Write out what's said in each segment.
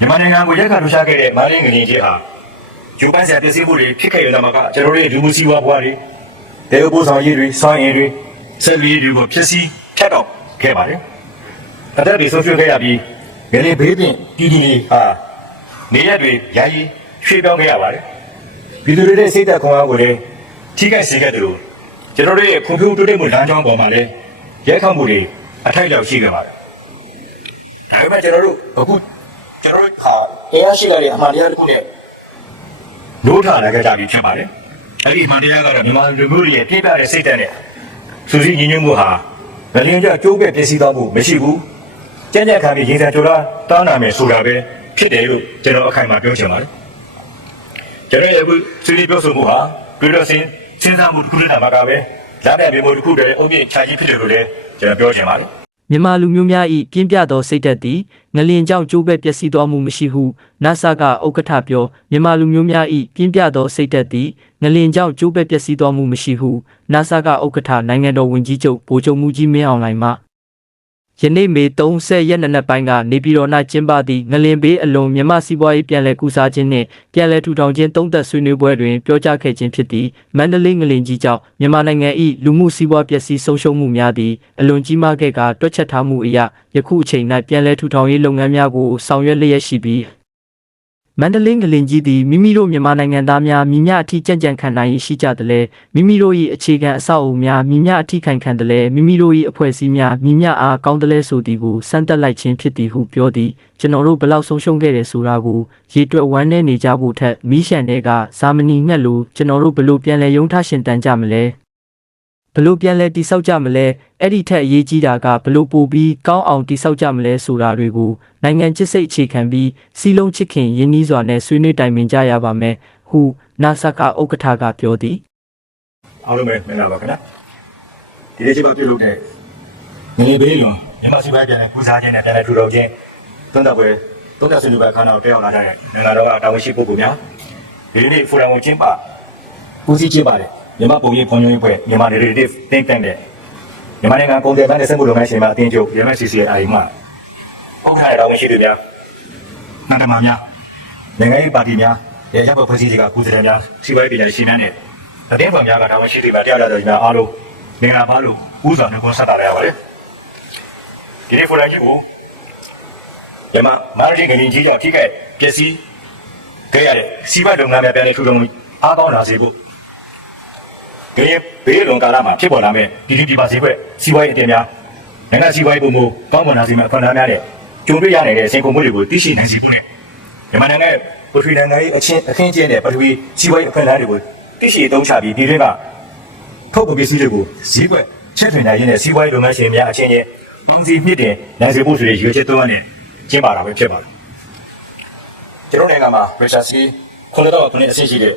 မြန်မာနိုင်ငံကိုရက်ခါထူရှားခဲ့တဲ့မာလင်းငလင်းကြီးဟာယူပန်းဆရာတည်ဆင်းမှုတွေဖြစ်ခဲ့ရတဲ့မှာကကျွန်တော်တို့ရဲ့လူမှုစီးပွားဘဝတွေတေပိုးဆောင်ရည်တွေစောင်းရည်တွေဆက်ပြီးတွေကိုဖြစ်စီဖြတ်တော့ခဲ့ပါတယ်အသက်တွေဆုံးရှုံးခဲ့ရပြီးငလင်းဘေးပင်ပြည်ပြည်လေးဟာနေရက်တွေယာယီရွှေ့ပြောင်းခဲ့ရပါတယ်ပြည်သူတွေရဲ့စိတ်သက်ခွန်အားကိုလည်းထိခိုက်စေခဲ့တယ်လို့ကျွန်တော်တို့ရဲ့ခွန်ဖြူတိုးတက်မှုလမ်းကြောင်းပေါ်မှာလည်းရဲခောက်မှုတွေအထိုက်အလျောက်ရှိခဲ့ပါတယ်ဒါပေမဲ့ကျွန်တော်တို့အခု ကျွန်တော်တို့ဟာတရားရှိလာတဲ့အမှန်တရားတစ်ခုနဲ့နိုးထလာခဲ့ကြပြီဖြစ်ပါတယ်။အဲ့ဒီအမှန်တရားကတော့မြန်မာလူမျိုးတွေရဲ့ပြည့်ပြတဲ့စိတ်ဓာတ်နဲ့စူးစီးညီညွတ်မှုဟာဗလင်းကျကျိုးပဲပြည့်စည်သွားမှုမရှိဘူး။ကြံ့ကြံ့ခံပြီးရင်ဆိုင်ကြိုးတာတောင်းနာမယ်ဆိုတာပဲဖြစ်တယ်လို့ကျွန်တော်အခိုင်အမာပြောချင်ပါတယ်။ကျွန်တော်ရဲ့အခုစူးစီးပြောဆိုမှုဟာပြည်တော်စင်စဉ်းစားမှုတစ်ခုတည်းမှာကပဲလာတဲ့မြေမို့တစ်ခုတည်းအုံပြင်းခြာကြီးဖြစ်တယ်လို့လည်းကျွန်တော်ပြောချင်ပါတယ်။ မြန်မာလူမျိုးများ၏ပြင်းပြသောစိတ်ဓာတ်သည်ငလင်ကြောင့်ကျိုးပဲ့ပျက်စီးသွားမှုမရှိဟု NASA ကဥက္ကဋ္ဌပြောမြန်မာလူမျိုးများ၏ပြင်းပြသောစိတ်ဓာတ်သည်ငလင်ကြောင့်ကျိုးပဲ့ပျက်စီးသွားမှုမရှိဟု NASA ကဥက္ကဋ္ဌနိုင်ငံတော်ဝန်ကြီးချုပ်ဗိုလ်ချုပ်မှုကြီးမင်းအောင်လှိုင်မှ ယနေ့မေ30ရက်နေ့နက်ပိုင်းကနေပြည်တော်၌ကျင်းပသည့်ငလင်ဘေးအလွန်မြမစီးပွားရေးပြန်လည်ကူစားခြင်းနှင့်ပြန်လည်ထူထောင်ခြင်းသုံးသက်ဆွေးနွေးပွဲတွင်ပြောကြားခဲ့ခြင်းဖြစ်သည့်မန္တလေးငလင်ကြီးကြောင့်မြန်မာနိုင်ငံ၏လူမှုစီးပွားပျက်စီးဆုံးရှုံးမှုများသည့်အလွန်ကြီးမားခဲ့ကတွက်ချက်ထားမှုအရယခုအချိန်၌ပြန်လည်ထူထောင်ရေးလုပ်ငန်းများကိုဆောင်ရွက်လျက်ရှိပြီး မန္တလေးငလင်ကြီးသည်မိမိတို့မြန်မာနိုင်ငံသားများမိမြအထိကြံ့ကြံ့ခံနိုင်ရရှိကြသည်လဲမိမိတို့၏အခြေခံအဆောက်အအုံများမိမြအထိခိုင်ခံသည်လဲမိမိတို့၏အဖွဲ့အစည်းများမိမြအားကောင်းသည်လဲဆိုသည်ကိုစမ်းသပ်လိုက်ခြင်းဖြစ်သည်ဟုပြောသည်ကျွန်တော်တို့ဘယ်လောက်ဆုံးရှုံးခဲ့တယ်ဆိုတာကိုရေတွက်ဝမ်းနည်းနေကြဖို့ထက်မိရှန်တဲ့ကဇာမနီငှက်လိုကျွန်တော်တို့ဘယ်လိုပြန်လဲယုံထားရှင်တန်ကြမလဲ ဘယ်လိုပြန်လဲတိဆောက်ကြမလဲအဲ့ဒီထက်အရေးကြီးတာကဘယ်လိုပို့ပြီးကောင်းအောင်တိဆောက်ကြမလဲဆိုတာတွေကိုနိုင်ငံချစ်စိတ်အခြေခံပြီးစီလုံးချစ်ခင်ရင်းနှီးစွာနဲ့ဆွေးနွေးတိုင်ပင်ကြရပါမယ်ဟုနာဆာကဥက္ကဋ္ဌကပြောသည်အားလုံးပဲမင်္ဂလာပါခင်ဗျာဒီနေ့ချိန်မှာပြုလုပ်တဲ့ငလင်ဘေးလွန်မြန်မာစီပွားရေးပြန်လည်ပူဇော်ခြင်းနဲ့ပြန်လည်ထူထောင်ခြင်းသွန်သပွဲသုံးသပ်ဆွေးနွေးပွဲခန်းတော်တက်ရောက်လာတဲ့နိုင်ငံတော်ကတာဝန်ရှိပုဂ္ဂိုလ်များဒီနေ့ဖိုရမ်ကိုကျင်းပဦးစီးကျင်းပတဲ့ မြန်မာပုံရိပ်ဖွံ့ဖြိုးရေးဖွဲ့မြန်မာနေရေးတစ်တင်တန်တဲ့မြန်မာနိုင်ငံကုန်တယ်ပန်းနဲ့စက်မှုလုပ်ငန်းရှင်များအသင်းချုပ် MSCCI မှဥက္ကဋ္ဌရဲ့တာဝန်ရှိသူများနန္ဒမများနိုင်ငံရေးပါတီများရဲ့ရပ်ဖွဲ့ဖွဲ့စည်းတွေကကုသတယ်များစီပွားရေးပြည်နယ်ရှင်များနဲ့အတင်းဖော်များကတာဝန်ရှိသူပါတရားရတော်ကြီးများအားလုံးမင်္ဂလာပါလို့ဥစွာနှုတ်ဆက်တာရပါတယ်ဒီနေ့ဖိုရမ်ကြီးကိုယမမာရဂျင်ငလင်ကြီးကြောင့်ထိခိုက်ပျက်စီးခဲ့ရတဲ့စီးပွားလုပ်ငန်းများပြန်လည်ထူထောင်မှုအားကောင်းလာစေဖို့ ဒီနေ့ဘေးလွန်ကာလမှာဖြစ်ပေါ်လာမဲ့ဒီဒီဒီပါစီဘက်စီးပွားရေးအတင်းများနိုင်ငံစီးပွားရေးပုံမူကောင်းမွန်လာစေမယ့်အခွင့်အလမ်းများနဲ့ကြုံတွေ့ရနိုင်တဲ့အစဉ်ကုန်မှုတွေကိုသိရှိနိုင်စေဖို့နဲ့မြန်မာနိုင်ငံရဲ့ပထဝီနိုင်ငံရေးအချင်းအခင်းကျင်းတဲ့ပထဝီစီးပွားရေးအခွင့်အလမ်းတွေကိုသိရှိသုံးချပြီးပြည်တွင်းကထုတ်ကုန်ပစ္စည်းတွေကိုဈေးကွက်ချက်ထွင်နိုင်ရင်းနဲ့စီးပွားရေးလုပ်ငန်းရှင်များအချင်းချင်းပေါင်းစည်းမြင့်တင်နိုင်စေဖို့ဆိုတဲ့ရည်ရွယ်ချက်သုံးနဲ့ကျင်းပတာပဲဖြစ်ပါတယ်။ကျွန်တော်နိုင်ငံမှာရုရှားစီခုနတော့ခုနှစ်အဆင့်ရှိတဲ့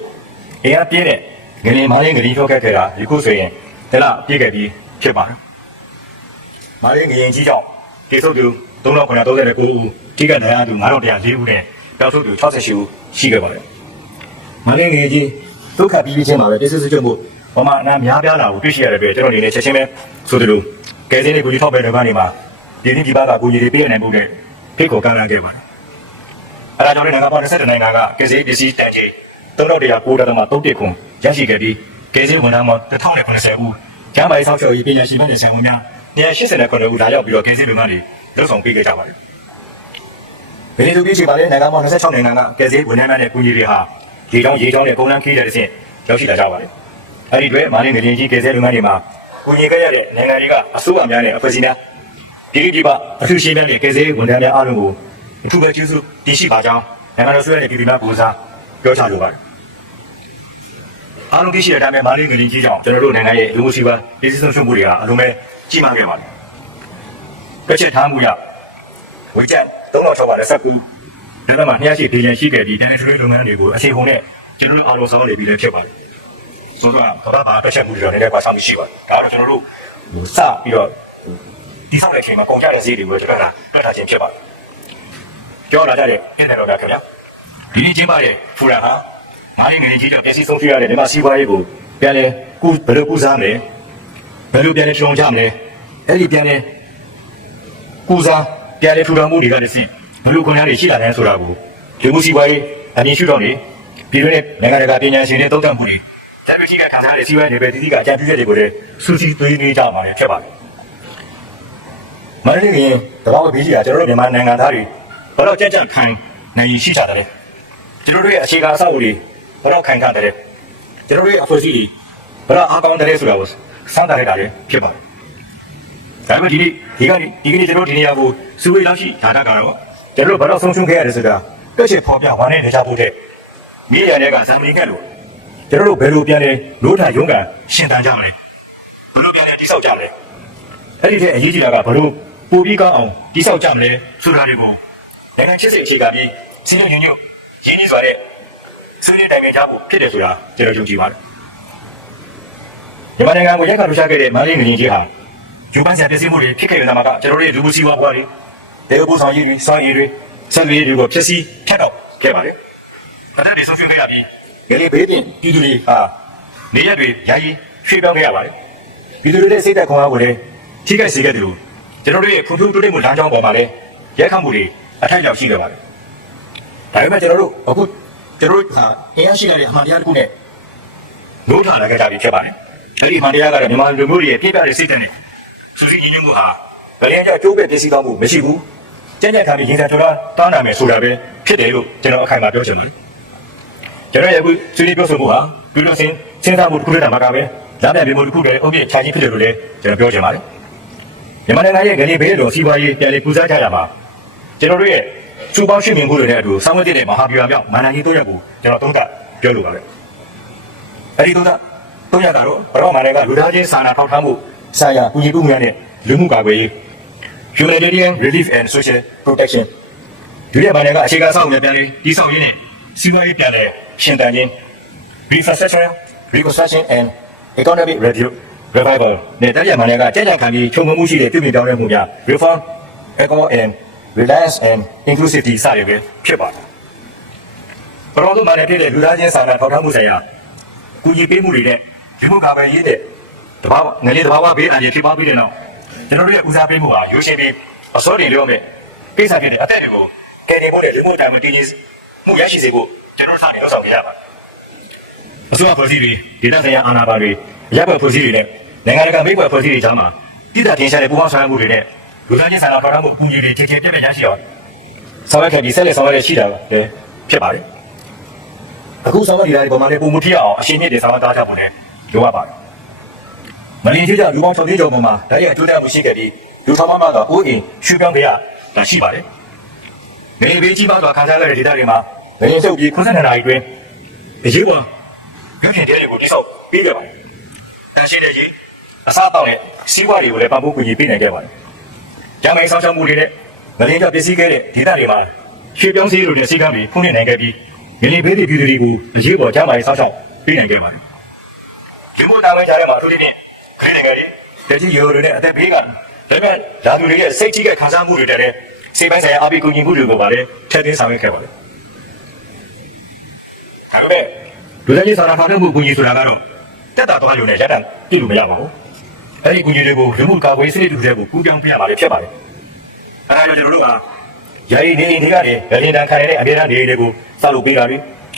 အင်အားပြင်းတဲ့ ငလင်မာရင်းငလင်ထုတ်ခဲ့ခဲ့တာဒီခုဆိုရင်တလပြည့်ခဲ့ပြီးဖြစ်ပါတယ်။မာရင်းငရင်ကြီးကြောင့်ဒေဆုပ်သူ3939ဦးထိကနိုင်ရသူ9104ဦးနဲ့တောက်ဆုပ်သူ68ဦးရှိခဲ့ပါတယ်။မင်းငယ်ကြီးဒုက္ခပြီးပြီးချင်းမှာပဲပြည့်စုံစုံမှုဘမအနာများပြားလာကိုတွေ့ရှိရတဲ့အတွက်ကျွန်တော်အနေနဲ့ချက်ချင်းပဲဆိုသလိုကဲစင်းလေးကိုကြီးထောက်ပဲတဲ့ကနေမှာဒီနေ့ဒီပါကကိုကြီးတွေပြည့်နိုင်မှုနဲ့ဖိတ်ခေါ်ကမ်းလှမ်းခဲ့ပါတယ်။အဲဒါကြောင့်လည်းနိုင်ငံပေါင်း20နိုင်ငံကကဲစင်းပစ္စည်းတန်ချိန်3109.31ခု ရရှိခဲ့ပြီးကဲစင်းဝန်ထမ်းပေါင်း1090ဦးကျန်းမာရေးဆောက်ရှောက်ရေးပညာရှင်တွေဆန်ဝန်များ189ဦးလာရောက်ပြီးတော့ကဲစင်းလုပ်ငန်းတွေလုပ်ဆောင်ပေးခဲ့ကြပါတယ်။ဘယ်လိုလုပ်ပြီးရှိပါလဲနိုင်ငံပေါင်း26နိုင်ငံကကယ်ဆယ်ဝန်ထမ်းများနဲ့ကူညီတွေဟာရေချောင်းရေချောင်းနဲ့ပုံလန်းခီးတဲ့ဆင့်ရောက်ရှိလာကြပါတယ်။အဲဒီတွေမာလင်းငလင်ကြီးကယ်ဆယ်လုပ်ငန်းတွေမှာကူညီခဲ့ရတဲ့နိုင်ငံတွေကအစိုးရများနဲ့အဖွဲ့အစည်းများပြည်ပြည်ပအထူးရှင်များနဲ့ကယ်ဆယ်ဝန်ထမ်းများအားလုံးကိုအထူးပဲကျေးဇူးတင်ရှိပါကြောင်းနိုင်ငံတော်ဆွေးနွေးတဲ့ပြည်ပြည်များကိုစားပြောချလိုပါတယ်။ အားလုံးသိရှိတဲ့အတိုင်းပဲမာလင်းငလင်ကြီးကြောင့်ကျွန်တော်တို့နိုင်ငံရဲ့လူမှုစီးပွားပြည်စည်းဆုံးရှုံးမှုတွေဟာအလုံးမဲ့ကြီးမားခဲ့ပါတယ်။တစ်ချက်ထားမှုရဝေချက်36ပါလက်ဆက်ကူဒီဘက်မှာ200ရှိဒေလန်ရှိခဲ့ပြီးတန်ထရီလုပ်ငန်းတွေကိုအချိန်ကုန်နဲ့ကျွန်တော်တို့အားလုံးဆောင်နေပြီလည်းဖြစ်ပါတယ်။ဆိုတော့ကမ္ဘာပါတစ်ချက်ကူတွေတော့နည်းနည်းပါဆောင်ရှိပါတယ်။ဒါကတော့ကျွန်တော်တို့ဟိုစပြီးတော့ဒီဆောင်တဲ့အချိန်မှာကုန်ကြတဲ့ဈေးတွေကိုကျွန်တော်ကတွက်ထားခြင်းဖြစ်ပါတယ်။ပြောလာကြတဲ့ပြည်နယ်တော်ကခင်ဗျာဒီနေ့ချင်းပါတဲ့ဖူရန်ဟာ မာရင်းငနေကြီးတော့ပြည်စည်းဆုံးဖြစ်ရတဲ့ဒီမှာစီးပွားရေးကိုပြန်လဲကူဘယ်လိုကူစားမလဲဘယ်လိုပြန်လဲထုံကြမလဲအဲ့ဒီပြန်လဲကူစားပြန်လေထူထောင်မှုတွေကလည်းစီဘယ်လိုခွင့်ရတွေရှိလာတယ်ဆိုတာကိုလူမှုစီးပွားရေးအမြင်ရှုထောင့်နေပြည်တွင်းနဲ့နိုင်ငံတကာပညာရှင်တွေသုံးသပ်မှုတွေတပိရှိကခံစားတဲ့စီးပွားရေးတွေပဲတိတိကအကြံပြုချက်တွေကိုလည်းစူးစီးသွေးနေကြမှာလည်းဖြစ်ပါတယ်မန္တလေးကရင်တဘာဝဘေးကြီးကကျွန်တော်တို့မြန်မာနိုင်ငံသားတွေဘယ်တော့ကြက်ကြက်ခံနိုင်ရှိကြတယ်ကျွန်တော်တို့ရဲ့အခြေခံအဆောက်အဦတွေ ဘယ်တော့ခံကြတယ်ကျွန်တော်တို့ရဲ့အဖွဲ့အစည်းတွေဘယ်တော့အားကောင်းတယ်ဆိုတာကိုစမ်းသပ်လိုက်တာလည်းဖြစ်ပါတယ်ဒါပေမဲ့ဒီနေ့ဒီကနေ့ဒီကနေ့ကျွန်တော်ဒီနေရာကိုစူဝေးလောက်ရှိဒါတာကတော့ကျွန်တော်တို့ဘယ်တော့ဆုံးရှုံးခဲ့ရတယ်ဆိုတာတွက်ချက်ဖော်ပြဝမ်းနဲ့နေကြဖို့တဲ့မိရတဲ့ကဇာမနီကလို့ကျွန်တော်တို့ဘယ်လိုပြန်လဲလို့ထာရုံးကန်ရှင်တန်ကြမလဲဘယ်လိုပြန်လဲတိဆောက်ကြမလဲအဲ့ဒီတဲ့အရေးကြီးတာကဘယ်လိုပိုပြီးကောင်းအောင်တိဆောက်ကြမလဲဆိုတာတွေကိုနိုင်ငံချစ်စိတ်အခြေခံပြီးစဉ်းစားညွှန်ညွှန်ရင်းနှီးစွာနဲ့ ဆွေးနွေးတိုင်ပင်ကြဖို့ဖြစ်တယ်ဆိုတာကျွန်တော်ယုံကြည်ပါတယ်မြန်မာနိုင်ငံကိုရက်ခါထူးခြားခဲ့တဲ့မန္တလေးနိုင်ငံကြီးဟာယူပန်းဆရာပြည်စည်းမှုတွေဖြစ်ခဲ့တဲ့နာမကကျွန်တော်တို့ရဲ့လူမှုစီးပွားဘဝတွေဒေဝဘူဆောင်ရည်တွေစွမ်းရည်တွေဆက်ရည်တွေကိုဖြစ်စီဖြတ်တော့ခဲ့ပါတယ်။ဒါနဲ့ဆုံးဖြတ်ခဲ့ရပြီးငလေးဘေးပြင်ပြည်သူတွေဟာနေရက်တွေယာယီရွှေ့ပြောင်းခဲ့ရပါတယ်။ပြည်သူတွေရဲ့စိတ်သက်ခွန်အားကိုလည်းထိခိုက်စေခဲ့တယ်လို့ကျွန်တော်တို့ရဲ့ခုထုတိုးတက်မှုလမ်းကြောင်းပေါ်မှာလည်းရဲခံမှုတွေအထိုက်ရောက်ရှိခဲ့ပါတယ်။ဒါပေမဲ့ကျွန်တော်တို့အခု ကျွန်တော်တို့ဟာအင်းရရှိရတဲ့အမှန်တရားတစ်ခုနဲ့လို့ထားလာခဲ့ကြပြီဖြစ်ပါတယ်။အဲဒီအမှန်တရားကတော့မြန်မာလူမျိုးတွေရဲ့ပြည့်ပြတဲ့စိတ်ဓာတ်နဲ့စူးစီးညီညွတ်မှုဟာဗလင်းကျကျိုးပဲပစ္စည်းကောင်းမှုမရှိဘူး။ကြက်ကြက်ခံပြီးရင်စားကြောတာတောင်းနာမယ်ဆိုတာပဲဖြစ်တယ်လို့ကျွန်တော်အခိုင်အမာပြောချင်ပါတယ်။ကျွန်တော်ရဲ့အခုစူးစီးပြောဆိုမှုဟာပြုလို့စင်စဉ်းစားမှုတစ်ခုတည်းမှာကပဲလာပြန်ပြီးမှုတစ်ခုတည်းအုပ်ပြချာကြီးဖြစ်တယ်လို့လည်းကျွန်တော်ပြောချင်ပါတယ်။မြန်မာနိုင်ငံရဲ့ငရေဘေးတော်စီးပွားရေးပြန်လည်ပူဇော်ကြရမှာကျွန်တော်တို့ရဲ့ စူပေါင်းရှိမြင်မှုတွေနဲ့အတူဆောင်းဝတ်တဲ့မဟာဗျူဟာမြောက်မန္တလေးတို့ရက်ကိုကျွန်တော်သုံးသပ်ပြောလိုပါပဲ။အဲဒီသုံးသပ်သုံးရတာတော့ဘရောမာနယ်ကလူသားချင်းစာနာထောက်ထားမှုဆိုင်ရာကူညီမှုများနဲ့လူမှုကာကွယ်ရေး humanitarian relief and social protection ဒုတိယပိုင်းကအခြေခံဆောက်လုပ်ပြန်လေးတည်ဆောက်ရေးနဲ့စီးပွားရေးပြန်လည်ရှင်သန်ခြင်း reconstruction reconstruction and economic review revival နဲ့တတိယပိုင်းကကြံ့ကြံ့ခံပြီးချုံမှုရှိတဲ့ပြည်ပြင်ပြောင်းလဲမှုများ reform eco and reliance and inclusivity စရပဲဖြစ်ပါတယ်ပရောတို့မှလည်းပြည်တဲ့လူသားချင်းစာနာထောက်ထားမှုဆိုင်ရာကူညီပေးမှုတွေနဲ့ဒီမှုကာကွယ်ရေးတဲ့တဘာငရေတဘာဝဘေးအန္တရာယ်ဖြစ်ပွားပြီးတဲ့နောက်ကျွန်တော်တို့ရဲ့ဦးစားပေးမှုဟာရိုးရှင်းပြီးအစောတည်လျော့မဲ့ကိစ္စဖြစ်တဲ့အသက်တွေကိုကယ်တင်ဖို့နဲ့လူမှုတိုင်းမှာတည်ငြိမ်မှုရရှိစေဖို့ကျွန်တော်တို့စတင်လုပ်ဆောင်ကြရပါတယ်အစိုးရဖွဲ့စည်းတွေဒေသဆိုင်ရာအာဏာပိုင်တွေရပ်ဘက်ဖွဲ့စည်းတွေနဲ့နိုင်ငံတကာမိဘဖွဲ့စည်းတွေကြားမှာပြည်ထောင်တင်ရှားတဲ့ပူးပေါင်းဆောင်ရွက်မှုတွေနဲ့ လူသားချင်းစာနာထောက်ထားမှုပူညီတွေတည်တည်ပြည့်ပြည့်ရရှိအောင်ဆောင်ရွက်ခဲ့ပြီးဆက်လက်ဆောင်ရွက်ရရှိတာလည်းဖြစ်ပါတယ်အခုဆောင်ရွက်နေတာဒီပုံမှန်လေးပုံမှုထိအောင်အရှင်းမြစ်တွေဆောင်ရွက်သားကြဖို့လည်းလိုအပ်ပါတယ်မလီကျွေးကြလူပေါင်း6သိန်းကျော်ပေါ်မှာဒါရဲ့အကျိုးတရားမှုရှိခဲ့ပြီးလူထောင်မှမှတော့ဦးအင်ရှုပြောင်းကြရတာရှိပါတယ်နေဘေးကြီးပါတော့ခံစားရတဲ့ဒေသတွေမှာငရင်စုပ်ပြီး92နာရီတွင်အရေးပေါ်ရုပ်ရှင်တွေကိုတိစောက်ပေးကြပါတယ်။တန်ရှင်းတဲ့ကြီးအစားတောက်တဲ့စီးပွားတွေကိုလည်းပံ့ပိုးကူညီပေးနိုင်ခဲ့ပါတယ်။ ကျန်းမာရေးဆောင်ရှောက်မှုတွေနဲ့ငလင်းကြပစ္စည်းခဲ့တဲ့ဒေသတွေမှာရွှေပြောင်းစည်းလိုတဲ့စီကံတွေဖုံးနေနိုင်ခဲ့ပြီးငလင်းဘေးတွေပြည်သူတွေကိုအရေးပေါ်ကျန်းမာရေးဆောင်ရှောက်ပေးနိုင်ခဲ့ပါတယ်။ဒီမို့တာဝန်ကြတဲ့မှာအထူးသဖြင့်ခရစ်နိုင်ငံတွေတကြီးရိုးတွေနဲ့အသက်ဘေးကဒါပေမဲ့ဓာတ်တွေရဲ့စိတ်ကြီးတဲ့ခံစားမှုတွေတဲ့စိတ်ပိုင်းဆိုင်ရာအပိကူညီမှုတွေကိုပါလည်းထည့်သွင်းဆောင်ရွက်ခဲ့ပါတယ်။ဒါပေမဲ့လူသားချင်းစာနာထောက်ထားမှုကူညီဆိုတာကတော့တက်တာသွားရုံနဲ့ရပ်တန့်ပြည့်လို့မရပါဘူး။ အဲဒီကူညီတွေကိုလူမှုကာကွယ်ရေးစနစ်တူတဲ့ကိုကူးပြောင်းပြရမှာလည်းဖြစ်ပါတယ်။အဲဒါကြောင့်ကျွန်တော်တို့ကယာယီနေအိမ်တွေကနေဗလင်တန်ခံရတဲ့အမြဲတမ်းနေအိမ်တွေကိုစောက်လုပ်ပေးတာတွေ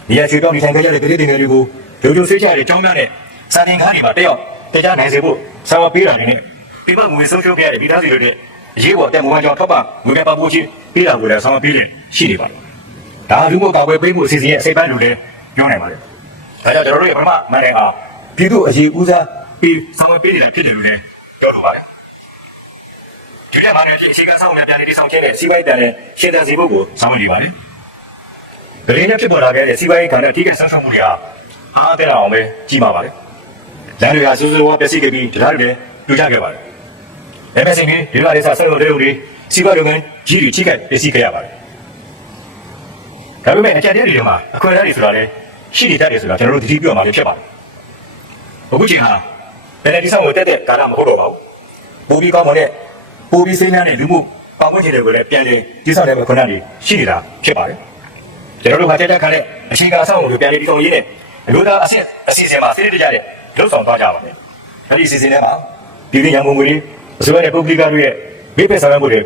နေရာချွေပြောင်းနေထိုင်ကြရတဲ့ပြည်သူတွေကိုလူလူစိတ်ချတွေကြောင်းများတဲ့စာတင်ကားတွေမှာတက်ရောက်တရားနိုင်စေဖို့ဆောက်ပေးတာတွေနဲ့ပြပငွေဆုံးရှုံးခဲ့တဲ့မိသားစုတွေနဲ့အရေးပေါ်အသက်မွေးကြောင်းထောက်ပံ့ငွေကပပိုးချင်းပေးတာကိုလည်းဆောက်ပေးတယ်ရှိနေပါတယ်။ဒါလူမှုကာကွယ်ပေးမှုအစီအစဉ်ရဲ့အစိပ်ပိုင်းလိုလည်းပြောနိုင်ပါတယ်။ဒါကြောင့်ကျွန်တော်တို့ရဲ့ပထမမန်နယ်ဟာပြည်သူအရေးဦးစား ပေးဆောင်ရွက်ပေးနေတာဖြစ်တယ်လို့လည်းပြောလိုပါတယ်။ဒီနေ့မှာလည်းအစီအကံဆောင်များပြန်လည်တည်ဆောက်ခြင်းနဲ့စီးပွားရေးတန်တဲ့ရှင်းတန်စီဖို့ကိုဆောင်ရွက်နေပါတယ်။ဂရင်းနဲ့ဖြစ်ပေါ်လာခဲ့တဲ့စီးပွားရေးကဏ္ဍအထူးကဆန်းဆောင်မှုတွေဟာအားတဲ့အောင်ပဲကြီးမားပါတယ်။လမ်းတွေဟာစူးစူးဝါးပျက်စီးခဲ့ပြီးတရားတွေလည်းပြိုကျခဲ့ပါတယ်။ MSC ဒီလိုလေးစားဆက်လို့တဲ့လူတွေစီးပွားလုပ်ငန်းကြီးတွေချိခိုက်ပျက်စီးခဲ့ရပါတယ်။ဒါပေမဲ့အကြံဉာဏ်တွေမှာအခွင့်အရေးတွေဆိုတာလည်းရှိနေတတ်တယ်ဆိုတာကျွန်တော်တို့သတိပြုရမှာလည်းဖြစ်ပါတယ်။အခုချိန်ဟာ ဘယ်နဲ့ဒီဆောင်ကိုတက်တဲ့ကာလမဟုတ်တော့ပါဘူး။ပိုပြီးကောင်းမွန်တဲ့ပိုပြီးစိမ်းနှမ်းတဲ့လူမှုပတ်ဝန်းကျင်တွေကိုလည်းပြန်လည်တည်ဆောက်တဲ့ခွင့်အရေးရှိနေတာဖြစ်ပါတယ်။ကျွန်တော်တို့ဟာတက်တက်ခါနဲ့အချိန်ကာလဆောင်ကိုပြန်လည်တည်ဆောက်ရေးနဲ့အလို့သာအဆင့်အစီအစဉ်မှာစိတ်တကြတဲ့လှုပ်ဆောင်သွားကြပါမယ်။အဲဒီအစီအစဉ်ထဲမှာပြည်တွင်းရန်ကုန်ငွေတွေအစိုးရနဲ့ပုဂ္ဂလိကတို့ရဲ့မိဖက်ဆောင်ရွက်မှုတွေ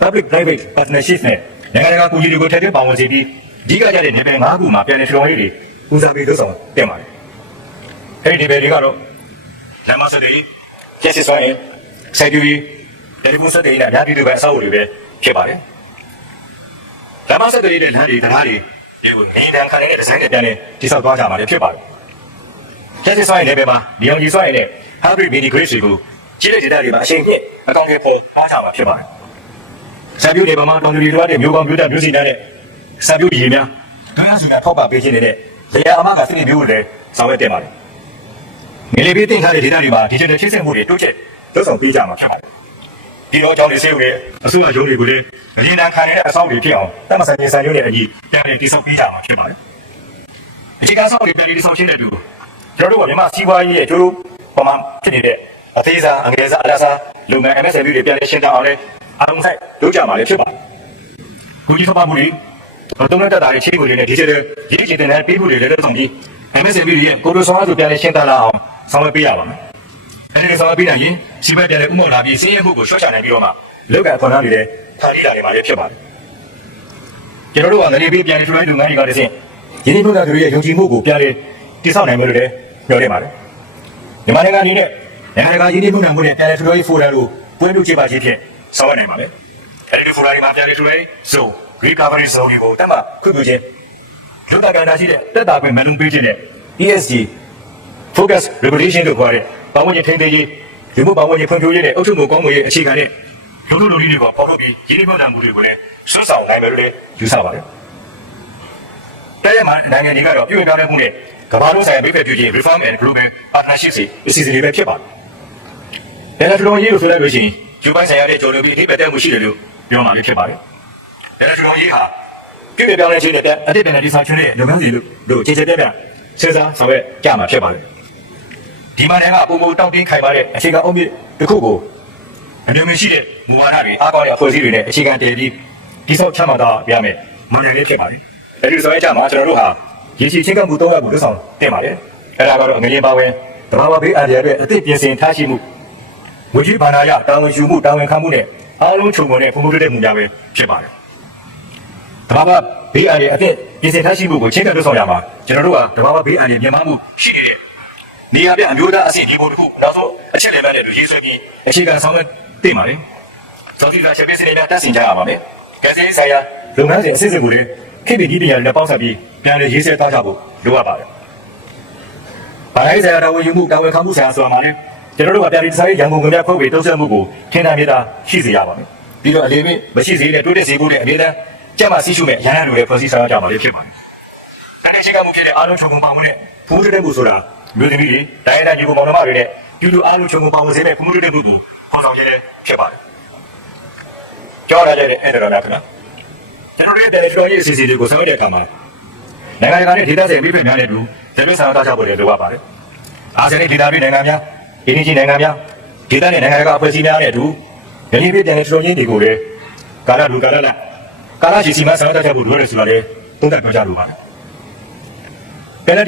public private partnership နဲ့နိုင်ငံတကာကူညီတွေကိုထည့်သွင်းပါဝင်စေပြီးအဓိကကျတဲ့နေပယ်၅ခုမှာပြည်내ထူထောင်ရေးတွေဦးစားပေးလုပ်ဆောင်တင်ပါတယ်။အဲဒီနေပယ်တွေကတော့ လမ်းမဆက်တွေကျက်စစ်စွမ်းရင်စိုက်ပျိုးရေးတယ်လီဖုန်းဆက်တွေနဲ့အများပြည်သူပဲအဆောက်အဦတွေပဲဖြစ်ပါတယ်။လမ်းမဆက်တွေနဲ့လမ်းတွေတရားတွေဒီကိုနေတန်းခံနေတဲ့ဒီဇိုင်းတွေပြန်နေတိစောက်သွားကြမှာလည်းဖြစ်ပါတယ်။ကျက်စစ်စွမ်းရင်လည်းပဲမှာဒီအောင်ကြီးစွမ်းရင်နဲ့ hybrid mini grid တွေကိုကြီးတဲ့ဒေသတွေမှာအချိန်ပြည့်အကောင့်တွေပေါ်အားချမှာဖြစ်ပါတယ်။စာပြုတွေပေါ်မှာတောင်သူတွေတို့တဲ့မျိုးကောင်းမျိုးတက်မျိုးစီတန်းတဲ့စာပြုရည်များဒုရစုများထောက်ပပေးခြင်းနေတဲ့လေယာအမကစိတ်မျိုးလည်းဆောင်ရွက်တင်ပါတယ်။ မြေလေပေးတင်ထားတဲ့ဒေသတွေမှာဒီဂျစ်တယ်ချိတ်ဆက်မှုတွေတိုးချက်လုပ်ဆောင်ပေးကြမှာဖြစ်ပါတယ်။ဒီတော့အကြောင်းတွေစေဦးတဲ့အစိုးရရုံးတွေကိုလည်းအရင်တန်းခံနေတဲ့အဆောက်တွေဖြစ်အောင်တတ်မဆိုင်ရေးဆိုင်ရုံးနဲ့အညီပြန်လည်တည်ဆောက်ပေးကြမှာဖြစ်ပါတယ်။အခြေခံဆောက်တွေပြန်လည်တည်ဆောက်ခြင်းတဲ့တူကျွန်တော်တို့ကမြန်မာစီးပွားရေးရဲ့ကျိုးပေါ်မှာဖြစ်နေတဲ့အသေးစားအငယ်စားအလတ်စားလုပ်ငန်း MSME တွေပြန်လည်ရှင်းတအောင်လဲအားလုံးဆိုင်လုပ်ကြမှာလည်းဖြစ်ပါတယ်။ကိုကြီးထောက်ပံ့မှုတွေတော့တုံးတဲ့တက်တာတွေချင်းကိုတွေနဲ့ဒီချက်တွေရည်ကြည်တဲ့နဲ့ပေးမှုတွေလည်းလုပ်ဆောင်ပြီး MSME တွေရဲ့ကိုလိုဆောင်အားဆိုပြန်လည်ရှင်းတလာအောင် ဆောင်ရွက်ပေးရပါမယ်။အဲဒီဆောင်ရွက်ပေးနိုင်ရင်စီးပွားပြန်လည်ဥမော်လာပြီးစီးရဲမှုကိုရှော့ချနိုင်ပြီးတော့မှလုပ်ကအခွင့်အရေးတွေလည်းဖန်တီးလာနေမှာလည်းဖြစ်ပါတယ်။ကျွန်တော်တို့ကလည်းပြီးပြန်လည်ထူထောင်လုပ်ငန်းတွေကတည်းကရင်းနှီးမြှုပ်နှံသူတွေရဲ့ယုံကြည်မှုကိုပြန်လည်တည်ဆောက်နိုင်မယ်လို့လည်းပြောနေပါတယ်။မြန်မာနိုင်ငံအနေနဲ့နိုင်ငံတကာရင်းနှီးမြှုပ်နှံမှုနဲ့ပြန်လည်ထူထောင်ရေးဖိုရမ်ကိုပွဲလုပ်ချေပါခြင်းဖြင့်ဆောင်ရွက်နိုင်ပါမယ်။အဲဒီဖိုရမ်ဒီမှာပြန်လည်ထူထောင်ရေး zone recovery zone တွေကိုတက်မှခွင့်ပြုခြင်းလူတကာနာရှိတဲ့တက်တာခွင့်မလုံးပေးခြင်းနဲ့ ESG focus regulation တို့ခေါ်တဲ့ပတ်ဝန်းကျင်ထိန်းသိမ်းရေးဒီမှုပတ်ဝန်းကျင်ဖွံ့ဖြိုးရေးနဲ့အုပ်ချုပ်မှုကောင်းမွန်ရေးအခြေခံတဲ့လူလူလူတွေပေါ်ပေါ်ထုတ်ပြီးရင်းနှီးမြှုပ်နှံမှုတွေကိုလည်းစွန့်ဆောင်နိုင်မယ်လို့လည်းယူဆပါတယ်။တဲ့မှာနိုင်ငံတွေကတော့ပြည်ပပြောင်းလဲမှုနဲ့ကမ္ဘာလုံးဆိုင်ရာမိဖက်ပြုခြင်း reform and global partnership စီအစီအစဉ်တွေပဲဖြစ်ပါတယ်။ဒါနဲ့ကျွန်တော်ရေးလို့ဆိုလိုက်လို့ရှိရင်ဂျူပိုင်းဆိုင်ရာတဲ့ကြော်လို့ပြီးအဓိပ္ပာယ်တက်မှုရှိတယ်လို့ပြောမှာလည်းဖြစ်ပါတယ်။ဒါနဲ့ကျွန်တော်ရေးဟာပြည်ပပြောင်းလဲခြင်းနဲ့အတိတ်ပြန်တိဆောက်ခြင်းနဲ့လုပ်ငန်းစီလို့တို့ခြေချတဲ့ပြန်စဉ်းစားဆောင်ရွက်ကြမှာဖြစ်ပါတယ်။ ဒီမှာလည်းကပုံပုံတောင်းတင်းခိုင်ပါတဲ့အခြေခံအုံမြစ်တစ်ခုကိုအမျိုးမျိုးရှိတဲ့မူဝါဒတွေအားကောင်းတဲ့အဖွဲ့အစည်းတွေနဲ့အခြေခံတည်ပြီးဒီဆောက်ချမှတ်တော့ပြရမယ်။မွန်နယ်လေးဖြစ်ပါတယ်။အဲဒီဆောင်ရွက်ကြမှာကျွန်တော်တို့ဟာရည်ရှိချင်းကမှုတော့ရကိုလွတ်ဆောင်တင်ပါတယ်။အဲဒါကတော့အငလင်းပါဝင်တဘာဝဘေးအန္တရာယ်အတွက်အသိပြင်ဆင်ထားရှိမှုဝိကြီးဘာနာရတာဝန်ယူမှုတာဝန်ခံမှုနဲ့အားလုံးခြုံငုံတဲ့ပုံမှုတဲ့မှုများပဲဖြစ်ပါတယ်။တဘာဝဘေးအန္တရာယ်အသိပြင်ဆင်ထားရှိမှုကိုချင်းကလွတ်ဆောင်ရမှာကျွန်တော်တို့ကတဘာဝဘေးအန္တရာယ်မြန်မာမှုရှိနေတဲ့ နေရာပြအမျိုးသားအစီဒီဘုံတစ်ခုနောက်ဆုံးအချက်လေမှန်းနဲ့လူရေးဆွဲပြီးအခြေခံဆောင်ရွက်တင်ပါတယ်။ဇောတိကချက်ပေးစနေများတက်ဆင်ကြရပါမယ်။ကဲစင်းဆိုင်ရာလုပ်ငန်းစဉ်အစစ်အစစ်ကိုလည်းခေတ်ပြည်တရားနဲ့ပေါင်းစပ်ပြီးပြန်လည်ရေးဆွဲသားကြဖို့လိုအပ်ပါတယ်။ဘာလဲဆရာတော်ဝင်ယူမှုတာဝန်ခံမှုဆရာဆိုတာမှာလည်းကျွန်တော်တို့ကပြန်လည်ဆိုင်ရန်ကုန်ကမြဖွဲ့ဝေတုံးဆက်မှုကိုထင်သာမြင်သာရှိစေရပါမယ်။ပြီးတော့အလေးမမရှိစေတဲ့တိုးတက်စေဖို့နဲ့အမြဲတမ်းကြက်မှစီးရှုမဲ့ရဟန်းတွေဖွဲ့စည်းဆောင်ကြပါလိမ့်ဖြစ်ပါတယ်။ဒါနဲ့ရှိကမှုဖြစ်တဲ့အားလုံးခြုံငုံပါဝင်တဲ့ဖူးတဲ့မှုဆိုတာ မျိုးသမီးတွေတိုင်းတိုင်းညီကိုမောင်နှမတွေနဲ့ပြည်သူအားလုံးခြုံငုံပါဝင်စေတဲ့ဖူးတဲ့မှုကိုဖော်ဆောင်ခြင်းဖြစ်ပါတယ်။ကြောက်ရတဲ့အဲ့ဒါတော့နားခဏကျွန်တော်တို့ရဲ့တယ်လီဖုန်းရေးအစီအစဉ်တွေကိုဆောင်ရွက်တဲ့အခါမှာနိုင်ငံတကာနဲ့ဒေသဆိုင်ပြည်ပများနဲ့တူဇမင်းဆောင်တာချဖို့လည်းလိုအပ်ပါတယ်။အာဆီယံနဲ့ဒေသပြည်နိုင်ငံများအင်းကြီးနိုင်ငံများဒေသနဲ့နိုင်ငံတကာအဖွဲ့အစည်းများနဲ့အတူရင်းနှီးပြည်တယ်လီဖုန်းရေးတွေကိုလည်းကာလလူကာလလကာလရှိစီမံဆောင်ရွက်တတ်ဖို့လိုတယ်ဆိုတာလည်းသုံးသပ်ပြောကြလိုပါတယ်။ပြန်လည်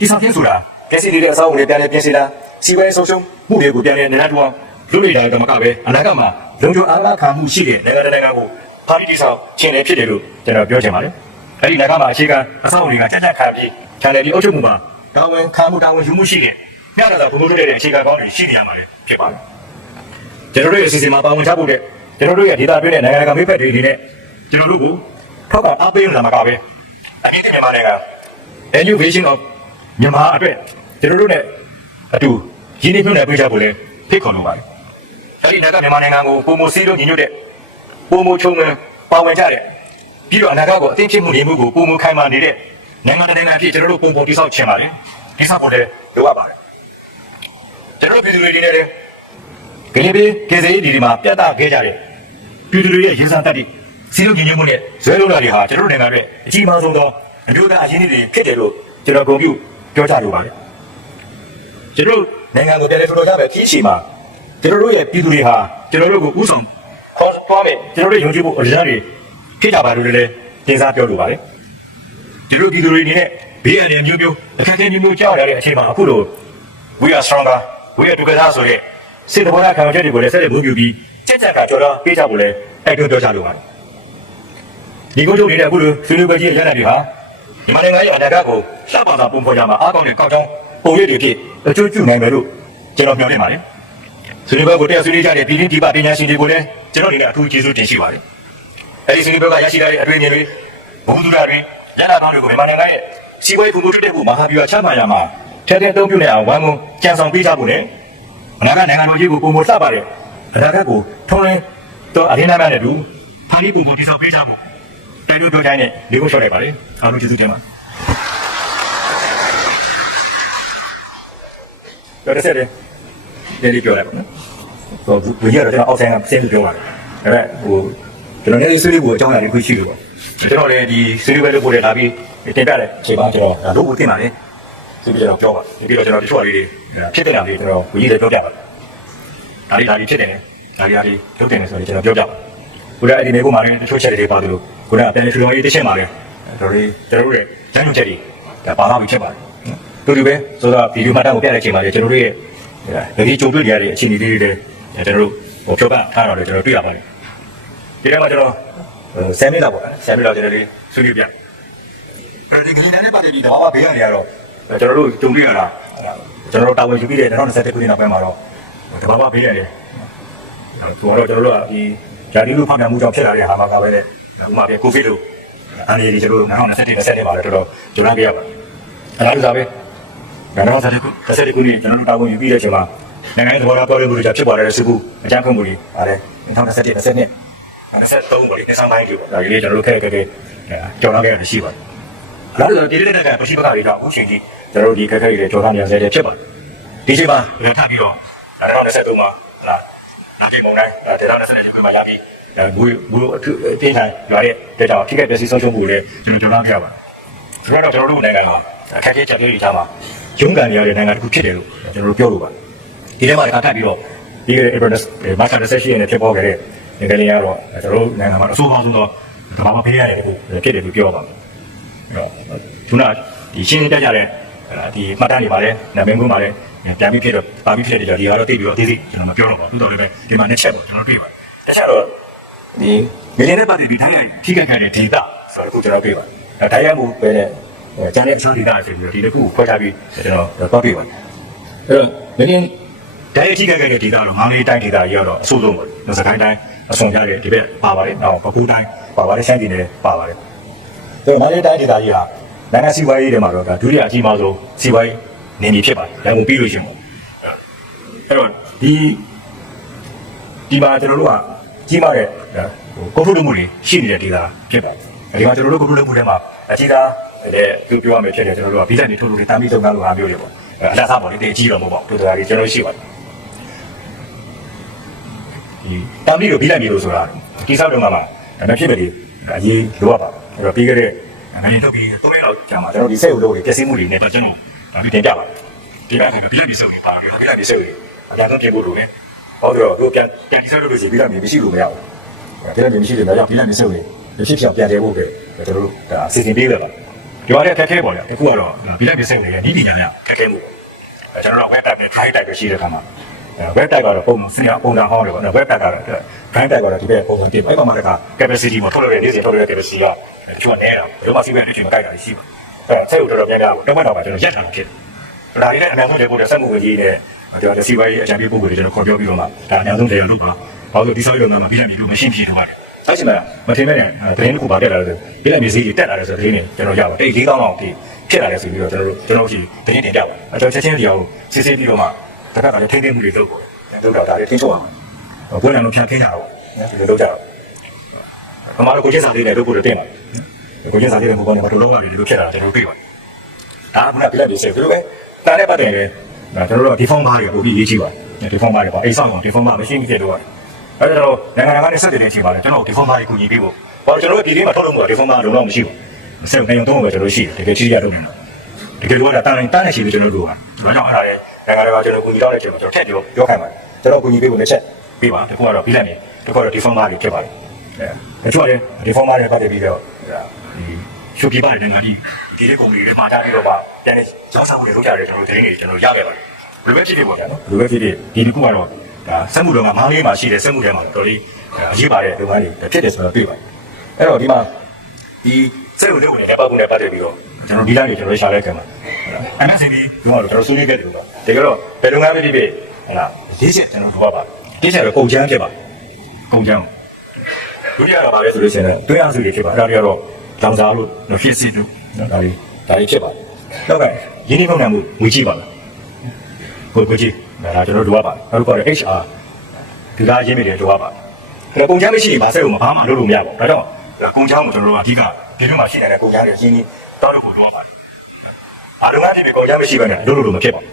ဒီဆောင်ခြင်းဆိုတာ ကဲစီတွေတဲ့အဆောက်အဦတွေပြန်လည်ပြင်ဆင်တာစီဝဲဆုံးရှုံးမှုတွေကိုပြန်လည်နန်းတူအောင်လူတွေတိုင်းကမကပဲအနာဂတ်မှာလုံခြုံအားလားခံမှုရှိတဲ့နိုင်ငံနိုင်ငံကိုဖာပြီးတိဆောင်ခြင်းလည်းဖြစ်တယ်လို့ကျွန်တော်ပြောချင်ပါတယ်။အဲဒီနိုင်ငံမှာအခြေခံအဆောက်အဦတွေကတက်တက်ခံပြီးခြံတယ်ပြီးအုပ်ချုပ်မှုမှာတာဝန်ခံမှုတာဝန်ယူမှုရှိတဲ့မြတ်တာဘုံဘုံတဲ့အခြေခံကောင်းတွေရှိနေရမှာလေဖြစ်ပါတယ်။ကျွန်တော်တို့ရဲ့အစီအစဉ်မှာပါဝင်ချဖို့တဲ့ကျွန်တော်တို့ရဲ့ဒေတာတွင်းတဲ့နိုင်ငံတကာမိဖက်တွေအနေနဲ့ကျွန်တော်တို့ကိုထောက်ခံအားပေးနေတာမှာကပဲအမြင့်မြန်မာနိုင်ငံ innovation of မြန်မာအတွက်ကျွန်တော်တို့ ਨੇ အတူရင်းနှီးမြှုပ်နှံပေးကြဖို့လဲဖိတ်ခေါ်လိုပါတယ်။အဲဒီနိုင်ငံမြန်မာနိုင်ငံကိုပုံမစည်းလို့ညီညွတ်တဲ့ပုံမချုံငယ်ပါဝင်ကြတဲ့ပြီးတော့အနာဂတ်ကိုအသိဖြစ်မှုနေမှုကိုပုံမခိုင်မာနေတဲ့နိုင်ငံတစ်နိုင်ငံအဖြစ်ကျွန်တော်တို့ပုံပေါ်တိဆောက်ချင်ပါတယ်။ဒီဆောက်ဖို့လဲလိုအပ်ပါတယ်။ကျွန်တော်တို့ပြည်သူတွေနေနဲ့ဂရီဘီကေစီဒီဒီမှာပြတ်သားခဲ့ကြတဲ့ပြည်သူတွေရဲ့ရင်ဆိုင်တက်တဲ့စီလုံးညီညွတ်မှုနဲ့ဇွဲလုံးလာတွေဟာကျွန်တော်တို့နိုင်ငံရဲ့အကြီးမားဆုံးသောအမျိုးသားအရင်းအနှီးတွေဖြစ်တယ်လို့ကျွန်တော်ဂုဏ်ပြု ပြောကြလိုပါတယ်။ကျွန်တော်နိုင်ငံကိုပြန်လည်ထူထောင်ကြမယ်ခီးရှိမှာကျွန်တော်တို့ရဲ့ပြည်သူတွေဟာကျွန်တော်တို့ကိုဥဆောင်ခေါ်သွားမယ်ကျွန်တော်တို့ယုံကြည်ဖို့အရန်တွေဖြစ်ကြပါလို့လည်းတင်စားပြောလိုပါတယ်။ကျွန်တော်ပြည်သူတွေအနေနဲ့ဘေးအန္တရာယ်မျိုးမျိုးအခက်အခဲမျိုးမျိုးကြောက်ရတဲ့အချိန်မှာအခုလို we are stronger we are together ဆိုတဲ့စေတဘောရခံချက်တွေကိုလည်းဆက်လက်မှုပြုပြီးကြက်ကြက်ကကြော်တော့ပေးကြဖို့လည်းတိုက်တွန်းပြောချလိုပါတယ်ဒီကုန်းချုပ်နေတဲ့အခုလိုဆွေးနွေးပွဲကြီးရတဲ့တွေဟာ မြန်မာနိုင်ငံရဲ့အနာဂတ်ကိုစပါတာပုံဖော်ကြမှာအားကောင်းတဲ့ကောက်ကြောင်းပုံရိပ်တွေဖြစ်အကျိုးပြုနိုင်မယ်လို့ကျွန်တော်မျှော်လင့်ပါတယ်ဆွေးနွေးပွဲကိုတရားဆွေးနွေးကြတဲ့ပြည်တွင်းပြည်ပပညာရှင်တွေကိုလည်းကျွန်တော်အနေနဲ့အထူးကျေးဇူးတင်ရှိပါတယ်အဲဒီဆွေးနွေးပွဲကရရှိလာတဲ့အတွေ့အကြုံတွေဘုံသူရတွေရလာတော်တွေကိုမြန်မာနိုင်ငံရဲ့စီးပွားရေးဖွံ့ဖြိုးတိုးတက်ဖို့မဟာဗျူဟာချမှတ်ရမှာထဲထဲတုံးပြုနေအောင်ဝိုင်းဝန်းကြံဆောင်ပေးကြဖို့နဲ့အနာဂတ်နိုင်ငံတော်ကြီးကိုပုံမစပါတယ်အနာဂတ်ကိုထုံးလင်းတော့အရင်းနှီးများနဲ့တူဖာလီပုံကိုတည်ဆောက်ပေးကြဖို့ တိုက်တွန်းပြောကြတဲ့လေးကိုလျှော့လိုက်ပါလေအားလုံးကျေးဇူးတင်ပါပြောတဲ့ဆက်တယ်ဒီလေးပြောလိုက်ပါနော်ဟိုဘယ်ရတော့ကျွန်တော်အောက်ဆိုင်ကစင်းပြောပါတယ်အဲ့ဒါဟိုကျွန်တော်လည်းဆွေးနွေးဖို့အကြောင်းအရာတွေခွင့်ရှိလို့ပေါ့ကျွန်တော်လည်းဒီဆွေးနွေးပွဲလုပ်ဖို့လည်းလာပြီးတင်ပြတဲ့အချိန်မှာကျွန်တော်လုပ်ဖို့တင်ပါလေဆိုပြီးတော့ပြောပါဒီပြီးတော့ကျွန်တော်တချို့အရေးတွေဖြစ်တဲ့နေရာတွေကျွန်တော်ဝီးတွေပြောပြပါဒါလေးဒါလေးဖြစ်တယ်ဒါလေးဒါလေးလုပ်တယ်ဆိုရင်ကျွန်တော်ပြောပြပါ ခုနအဲ့ဒီနေကိုမှလည်းတချို့ချက်တွေပါသလိုခုနအပြန်ဖြူတော်ရေးတစ်ချက်မှလည်းတော်လေးကျွန်တော်တို့ရဲ့ဇာတ်ညွှန်ချက်တွေဒါပါမှပြီးဖြစ်ပါတယ်တူတူပဲဆိုတော့ဗီဒီယိုမှတ်တမ်းကိုပြတဲ့အချိန်မှာလည်းကျွန်တော်တို့ရဲ့ဒီကြုံတွေ့နေရတဲ့အခြေအနေလေးတွေလည်းကျွန်တော်တို့ဟိုပြောပြထားတော့လည်းကျွန်တော်တွေ့ရပါတယ်ဒီထဲမှာကျွန်တော်ဆယ်မိနစ်လောက်ပေါ့ဆယ်မိနစ်လောက်ကျွန်တော်လေးဆွေးနွေးပြအဲဒီကလေးတန်းနဲ့ပတ်သက်ပြီးတော့ဘာဘေးကနေရတော့ကျွန်တော်တို့ကြုံတွေ့ရတာကျွန်တော်တို့တာဝန်ယူပြီးတဲ့2021ခုနှစ်နောက်ပိုင်းမှာတော့တဘာဝဘေးရတယ်ဆိုတော့ကျွန်တော်တို့ကဒီ ဂျာတီလူဖောက်ပြန်မှုကြောင့်ဖြစ်လာတဲ့ဟာမှာကပဲလေဥမာပြကိုဗစ်လို့အားရည်ကျွန်တော်တို့2020 20မှာလည်းတော်တော်ကျွန်တော်ကြရပါတယ်အဲဒါလိုသာပဲဒါတော့ဆက်ကူဆက်ကူနေကျွန်တော်တို့တာဝန်ယူပြီးတဲ့အချိန်မှာနိုင်ငံရေးသဘောထားပြောရမှုတွေဖြစ်ပေါ်လာတဲ့စစ်ဘူးအကြမ်းဖက်မှုတွေပါတယ်2020 20နဲ့23ပေါ့ဒီနှစ်ဆောင်ပိုင်းတွေပေါ့ဒါကြီးကျွန်တော်တို့ခက်ခက်ခဲခဲကြော်တော့ခဲ့ရရှိပါတယ်အဲ့ဒါဆိုဒီလေးတက်ကပရှိပခါတွေတော့အခုချိန်ကြီးကျွန်တော်တို့ဒီခက်ခဲတွေကြော်ထားနေရဆဲဖြစ်ပါတယ်ဒီချိန်မှာလည်းထပ်ပြီးတော့2023မှာလာ နာကြည့်မုံတိုင်းဒေတာနဲ့ဆက်လက်ကြည့်မှာရပြီအဲဘူဘူအပြင်းထန်ရွာတဲ့ဒေတာထိခိုက်ပျက်စီးဆုံးရှုံးမှုတွေကျွန်တော်ကြုံရပြပါဆိုတော့ကျွန်တော်တို့နိုင်ငံမှာအခက်အခဲချက်တွေထားမှာရုန်းကန်ရတဲ့နိုင်ငံတစ်ခုဖြစ်တယ်လို့ကျွန်တော်တို့ပြောလို့ပါဒီထဲမှာတစ်ခါထပ်ပြီးတော့ဒီက Everest မာတာဆက်ရှိနေတဲ့ဖြစ်ပေါ်ခဲ့တဲ့ငယ်လေးကတော့ကျွန်တော်တို့နိုင်ငံမှာအဆိုးပေါင်းဆုံးတော့ကမ္ဘာမှာဖေးရတယ်ကိုဖြစ်တယ်လို့ပြောပါမယ်အဲ့တော့ခုနဒီရှင်းပြကြတဲ့ဒီမှတ်တမ်းတွေပါလဲနာမည်ကွန်းပါလဲ ပြန်ပြီးဖြစ်တော့ပါပြီးဖြစ်တယ်ကြဒီကတော့တိတ်ပြီးတော့အသေးစိတ်ကျွန်တော်မပြောတော့ပါဘူးတော်လည်းပဲဒီမှာနှစ်ချက်ပေါ့ကျွန်တော်တွေ့ပါတယ်တစ်ချက်တော့ဒီမီလီနဲ့ပတ်သက်ပြီးတိုင်းရိုက်ထိခိုက်ခံတဲ့ဒေတာဆိုတော့အခုကျွန်တော်တွေ့ပါတယ်အဲတိုင်းရိုက်မှုပဲတဲ့ကျန်တဲ့အစားဒေတာဆိုပြီးတော့ဒီတစ်ခုကိုခွဲခြားပြီးကျွန်တော်တော့တွေ့ပါတယ်အဲ့တော့မီလီတိုင်းရိုက်ထိခိုက်ခံတဲ့ဒေတာတော့ငါးလေးတိုင်းဒေတာကြီးကတော့အဆိုးဆုံးပေါ့နော်စကိုင်းတိုင်းအဆုံကြတဲ့ဒီဘက်ပါပါတယ်နောက်ပကူတိုင်းပါပါတယ်ရှမ်းပြည်နယ်ပါပါတယ်ဒါငါးလေးတိုင်းဒေတာကြီးဟာနိုင်ငံစီးပွားရေးတွေမှာတော့ဒုတိယအကြီးမားဆုံးစီးပွားရေး နေနေဖြစ်ပါတယ်။ဒါကိုပြီးလို့ရှိရင်ပေါ့အဲ့တော့ဒီဒီမှာကျွန်တော်တို့ကကြီးမားတဲ့ဟိုကွန်ထရိုးမှုတွေရှိနေတဲ့ဒေတာဖြစ်ပါတယ်ဒီမှာကျွန်တော်တို့ကွန်ထရိုးမှုတွေမှာအကြီးသားတဲ့သူပြောရမယ်ဖြစ်တယ်ကျွန်တော်တို့ကဗီဇက်တွေထုတ်လို့တွေတမ်းပြီးသုံးကားလို့ဟာမျိုးတွေပေါ့အလားစားပေါ့လေတေးကြီးတော့မဟုတ်ပါဘူးဒေတာတွေကျွန်တော်ရှိပါတယ်ဒီတမ်းပြီးတော့ဗီဇက်မျိုးလို့ဆိုတာဒီစားတော့မှမဖြစ်တယ်အရေးလိုရပါအဲ့တော့ပြီးခဲ့တဲ့နိုင်ငံထုတ်ပြီး၃ရက်လောက်ကြာမှာကျွန်တော်ဒီစိတ်ကိုလို့ပြည့်စည်မှုတွေနဲ့တော့ကျွန်တော် ဒါပြီးတင်ပြပါတယ်ဒီကနေ့ပြည်ပြည်စုံနေပါတယ်ပြည်ပြည်စုံနေအများဆုံးပြင်ဖို့လိုတယ်ဟောတော့တို့ပြန်ပြန်ဒီစားလို့လို့ရှိရင်ပြည်ပြည်မရှိလို့မရဘူးပြည်ပြည်မရှိတယ်ဒါကြောင့်ပြည်ပြည်စုံနေဖြစ်ဖြစ်ပြန်တယ်ဖို့ပဲကျွန်တော်တို့ဒါစီစဉ်ပေးရပါဒီမှာလည်းအခက်ခဲပေါ့လေအခုကတော့ပြည်ပြည်စုံနေရဲ့ဤပညာနဲ့အခက်ခဲမှုပေါ့ကျွန်တော်တို့ web type နဲ့ drive type ပဲရှိတဲ့ခါမှာ web type ကတော့ပုံစံပုံစံဟောင်းတယ်ပေါ့နော် web type ကတော့ drive type ကတော့ဒီဘက်ပုံစံတင်အဲ့ပေါ်မှာလည်း capacity မှာထုတ်လို့ရတဲ့နေ့စဉ်ထုတ်လို့ရတဲ့ capacity ကတချို့ကနည်းတာဘယ်မှာစီးပွားရေးတစ်ချိန်မကိုက်တာရှိပါ အဲဆက်လို့တော်တော်များများတော့မှတော့ပါကျွန်တော်ရက်တာဖြစ်တယ်ဒါလေးလည်းအများဆုံးလေပို့တဲ့စက်မှုဝင်ကြီးနဲ့ကျွန်တော်စီးပွားရေးအကြံပေးပုံကိုကျွန်တော်ခေါ်ပြောပြီးတော့မှဒါအများဆုံးလေလို့ပါဘာလို့ဒီဆောက်ရုံမှာပြည်နယ်မျိုးမရှိဖြစ်တော့ပါတယ်အဲ့ဒီမှာမထင်မဲ့တဲ့သတင်းတစ်ခုပါတက်လာတယ်ပြည်နယ်မျိုးစီးတက်လာတယ်ဆိုတဲ့သတင်းတွေကျွန်တော်ရပါတိတ်၄000လောက်ထိဖြစ်လာတယ်ဆိုပြီးတော့ကျွန်တော်တို့ကျွန်တော်တို့သတင်းတင်ကြပါအဲ့တော့ချက်ချင်းဒီအောင်စစ်စစ်ပြီးတော့မှတခါကလည်းထိန်းသိမ်းမှုတွေလုပ်ပေါ့လုပ်တော့ဒါတွေထိန်းချုပ်အောင်ဘွယ်နံလို့ဖြတ်ခင်းကြတော့ဒီလိုလုပ်ကြတော့အမှားတော့ကိုချင်းစာလေးနဲ့လုပ်ဖို့တင်ပါ တယ်ကိုချင်းစာလေးနဲ့ဘုံနဲ့ဘာလို့လုပ်ရလဲဒီလိုဖြစ်လာတာကျွန်တော်တွေ့ပါတယ်ဒါကဘုရားပြလက်ပြီးစေဒီလိုပဲတားတဲ့ပတ်တယ်လေဒါကျွန်တော်တို့ဒီဖုန်းမားတွေပို့ပြီးရေးကြည့်ပါတယ်ဒီဖုန်းမားတွေပေါ့အိမ်ဆောင်အောင်ဒီဖုန်းမားမရှိမဖြစ်တော့အဲ့ဒါတော့နိုင်ငံတကာနဲ့ဆက်တယ်နေချိန်ပါလေကျွန်တော်ဒီဖုန်းမားတွေကူညီပေးဖို့ဘာလို့ကျွန်တော်တို့ပြည်လေးမှာထုတ်လို့မလို့ဒီဖုန်းမားလုံးတော့မရှိဘူးဆက်နေုံတော့ပဲကျွန်တော်ရှိတယ်တကယ်ကြီးရတော့နေတော့တကယ်လို့ကတားတိုင်းတားနေရှိပြီကျွန်တော်တို့ကဒါကြောင့်အဲ့ဒါလေနိုင်ငံတကာကျွန်တော်ကူညီတော့တဲ့ချိန်မှာကျွန်တော်ထည့်ပြောပြောခိုင်းပါတယ်ကျွန်တော်ကူညီပေးဖို့လည်းချက်ပေးပါတခုကတော့ပြီးလိုက်မယ်တခုကတော့ဒီဖုန်းမားတွေဖြစ်ပါတယ်အဲတချို့လည်းဒီဖုန်းမားတွေပတ်သက်ပြီးတော့ ဒီရှုပ်ပြပါတယ်နိုင်ငံကြီးဒီလေးကုမ္ပဏီတွေမှာထားပြီးတော့ပါပြန်နေရောင်းစားမှုတွေလုပ်ကြတယ်ကျွန်တော်တို့တင်းတွေကျွန်တော်ရခဲ့ပါတယ်ဘယ်လိုပဲဖြစ်ဖြစ်ပေါ့ဗျာနော်ဘယ်လိုပဲဖြစ်ဖြစ်ဒီတစ်ခုကတော့ဒါစက်မှုတော်မှာမားလေးမှာရှိတဲ့စက်မှုတွေမှာတော်လေးအရေးပါတဲ့လုပ်ငန်းတွေဖြစ်တယ်ဆိုတော့တွေ့ပါတယ်အဲ့တော့ဒီမှာဒီစိတ်ဝင်လုပ်နေတဲ့ပတ်ပုံနဲ့ပတ်သက်ပြီးတော့ကျွန်တော်ဒီတိုင်းကျွန်တော်ရှာလိုက်ကြမှာ MSCB ကတော့ကျွန်တော်ဆွေးနွေးခဲ့တယ်လို့တကယ်တော့ဘယ်လုပ်ငန်းပဲဖြစ်ဖြစ်ဟလာလေးချက်ကျွန်တော်တို့ပါပါလေးချက်တော့ကုန်ချမ်းဖြစ်ပါကုန်ချမ်းဒုတိယကပါလဲဆိုလို့ရှိရင်တွင်းအားစုတွေဖြစ်ပါအဲ့ဒါတွေကတော့ လောင်စာလို့ဖြစ်စီတို့ဒါတွေဒါတွေဖြစ်ပါနောက်ကရင်းနှီးမြှုပ်နှံမှုငွေကြည့်ပါလားကိုကိုကြည့်ဒါကျွန်တော်တို့ကပါနောက်တစ်ခုက HR ဒီလားရင်းမိတယ်တို့ကပါအဲ့တော့ကုန်ချမ်းမရှိရင်ဘာဆက်လို့မဘာမှလုပ်လို့မရပါဘူးဒါကြောင့်ကုန်ချမ်းကိုကျွန်တော်တို့ကအဓိကပြည်တွင်းမှာရှိနေတဲ့ကုန်ချမ်းတွေရင်းနှီးတောက်လို့ဖို့တို့ကပါအားလုံးကဒီကုန်ချမ်းမရှိဘဲနဲ့လုပ်လို့မဖြစ်ပါဘူး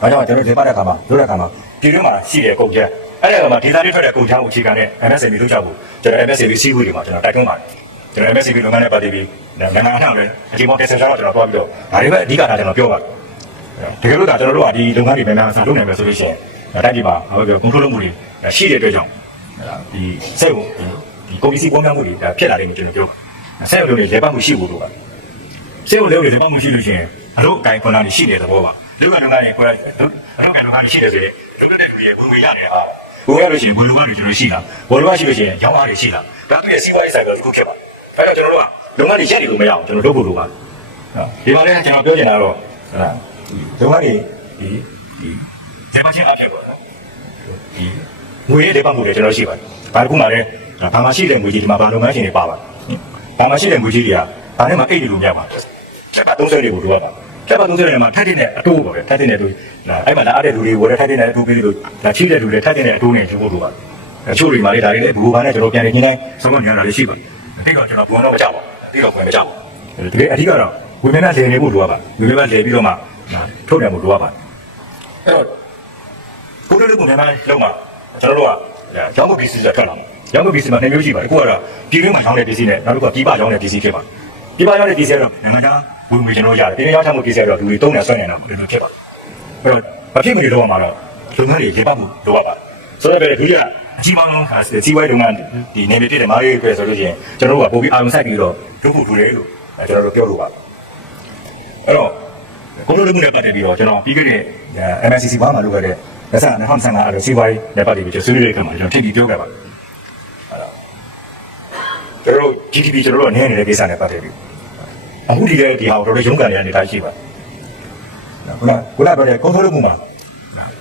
ဒါကြောင့်ကျွန်တော်ဒီပတ်တဲ့ခါမှာလုပ်တဲ့ခါမှာပြည်တွင်းမှာရှိတဲ့ကုန်ချမ်းအဲ့ဒီမှာဒေသတွေထွက်တဲ့ကုန်ချမ်းကိုအခြေခံတဲ့ MSCB လုပ်ကြဖို့ကျွန်တော် MSCB စီးပွားတွေမှာကျွန်တော်တိုက်တွန်းပါတယ် ကျွန်တော် MSCB လုပ်ငန်းနဲ့ပတ်သက်ပြီးနိုင်ငံအနှံ့ပဲအချိန်ပေါ်တင်ဆက်ကြတော့ကျွန်တော်ပြောပြီးတော့ဒါတွေပဲအဓိကထားကျွန်တော်ပြောပါတယ်တကယ်လို့ဒါကျွန်တော်တို့ကဒီလုပ်ငန်းတွေနဲ့ဆက်လုပ်နိုင်မယ်ဆိုလို့ရှိရင်တိုက်ဒီမှာဟုတ်ကဲ့ control လုပ်မှုတွေရှိတဲ့အတွက်ကြောင့်ဒီစိတ်ကိုဒီကုန်ပစ္စည်းပေါ်များမှုတွေဖြစ်လာတယ်လို့ကျွန်တော်ပြောစိတ်ကိုလည်းလေပတ်မှုရှိဖို့လိုပါတယ်စိတ်ကိုလည်းလေပတ်မှုရှိလို့ရှိရင်အလုပ်အကိုင်ခွန်လာနေရှိတဲ့သဘောပါလူကလုပ်ငန်းတွေခွဲအလုပ်ကိုင်လုပ်ငန်းတွေရှိတယ်ဆိုရင်လုပ်တဲ့လူတွေဝင်ငွေရတယ်ဟာဝင်ရလို့ရှိရင်ဘယ်လိုမှကျွန်တော်ရှိတာဘယ်လိုမှရှိလို့ရှိရင်ရောင်းအားတွေရှိတာဒါပြည့်စီးပွားရေးဆိုင်ကတစ်ခုဖြစ်ပါ အဲတော့ကျွန်တော်တို့ကလုပ်ငန်းတွေရက်နေလို့မရအောင်ကျွန်တော်လုပ်ဖို့လိုပါဒီမှာလည်းကျွန်တော်ပြောချင်တာတော့လုပ်ငန်းတွေဒီဒီဒီမှာချင်းအဖြစ်ပါဒီငွေရဲ့ဒေပတ်မှုတွေကျွန်တော်ရှိပါတယ်ဘာတစ်ခုမှလည်းဘာမှရှိတဲ့ငွေကြီးဒီမှာဘာလုပ်ငန်းရှင်တွေပါပါဘာမှရှိတဲ့ငွေကြီးတွေကဘာနဲ့မှအိတ်လို့မရပါဘူးချက်ပါ30တွေကိုတို့ရပါချက်ပါ30တွေမှာထပ်တဲ့အတိုးပါပဲထပ်တဲ့တူအဲ့မှာအားတဲ့လူတွေဝယ်တဲ့ထပ်တဲ့အတိုးပြီးလို့ဒါချိတဲ့လူတွေထပ်တဲ့အတိုးနဲ့ကျိုးဖို့လိုပါအချို့တွေမှာလည်းဒါတွေလည်းဘူဘာနဲ့ကျွန်တော်ပြန်နေနေဆုံးမညာတာလေးရှိပါတယ် တိတော့ကျွန်တော်ဘုံတော့မကြောက်ပါဘူးတိတော့ဘယ်မကြောက်ဘူးဒီအဓိကတော့ဝေမင်းနဲ့လည်နေဖို့လိုပါဝေမင်းနဲ့လည်ပြီးတော့မှထုတ်တယ်ဖို့လိုပါအဲ့တော့ကိုတို့လည်းပုံမှန်လုံးမှာကျွန်တော်တို့ကရောင်းဖို့ပစ္စည်းဆက်ထွက်လာရောင်းဖို့ပစ္စည်းမှာနှစ်မျိုးရှိပါတယ်ကိုကတော့ပြည်တွင်းမှာရောင်းတဲ့ပစ္စည်းနဲ့နောက်တစ်ခုကပြည်ပရောင်းတဲ့ပစ္စည်းဖြစ်ပါတယ်ပြည်ပရောင်းတဲ့ပစ္စည်းကတော့နိုင်ငံခြားဝင်ငွေကျွန်တော်ရတယ်ပြည်တွင်းရောင်းချမှုပစ္စည်းကတော့လူတွေသုံးနေဆွဲနေတော့ဒီလိုဖြစ်ပါတယ်အဲ့တော့မဖြစ်မနေတော့မှာတော့လုပ်ငန်းတွေရေပတ်မှုလိုပါပါတယ်ဆိုတော့ပဲဒုတိယ အကြီးမားဆုံးခါစီဝိုင်းလုပ်ငန်းဒီနေမပြည့်တဲ့မားရေးအတွက်ဆိုလို့ရှိရင်ကျွန်တော်တို့ကပို့ပြီးအာရုံစိုက်ပြီးတော့လုပ်ဖို့လိုတယ်လို့ကျွန်တော်တို့ပြောလို့ပါအဲ့တော့ကိုလိုလုပ်မှုနဲ့ပတ်သက်ပြီးတော့ကျွန်တော်ပြီးခဲ့တဲ့ MSCC ဘာမှလုပ်ခဲ့တဲ့လက်ဆက်2015အဲ့လိုစီးပွားရေးနဲ့ပတ်သက်ပြီးကျွန်တော်ဆွေးနွေးတဲ့အခါမှာကျွန်တော်ထိပ်ပြီးပြောခဲ့ပါတယ်အဲ့တော့ကျွန်တော်တို့ GDP ကျွန်တော်တို့အနေနဲ့နေတဲ့ကိစ္စနဲ့ပတ်သက်ပြီးအခုဒီတဲ့ဒီဟာကိုတော်တော်ရုန်းကန်နေတဲ့အနေအထားရှိပါတယ်ခုနခုနပြောတဲ့ control လုပ်မှုမှာ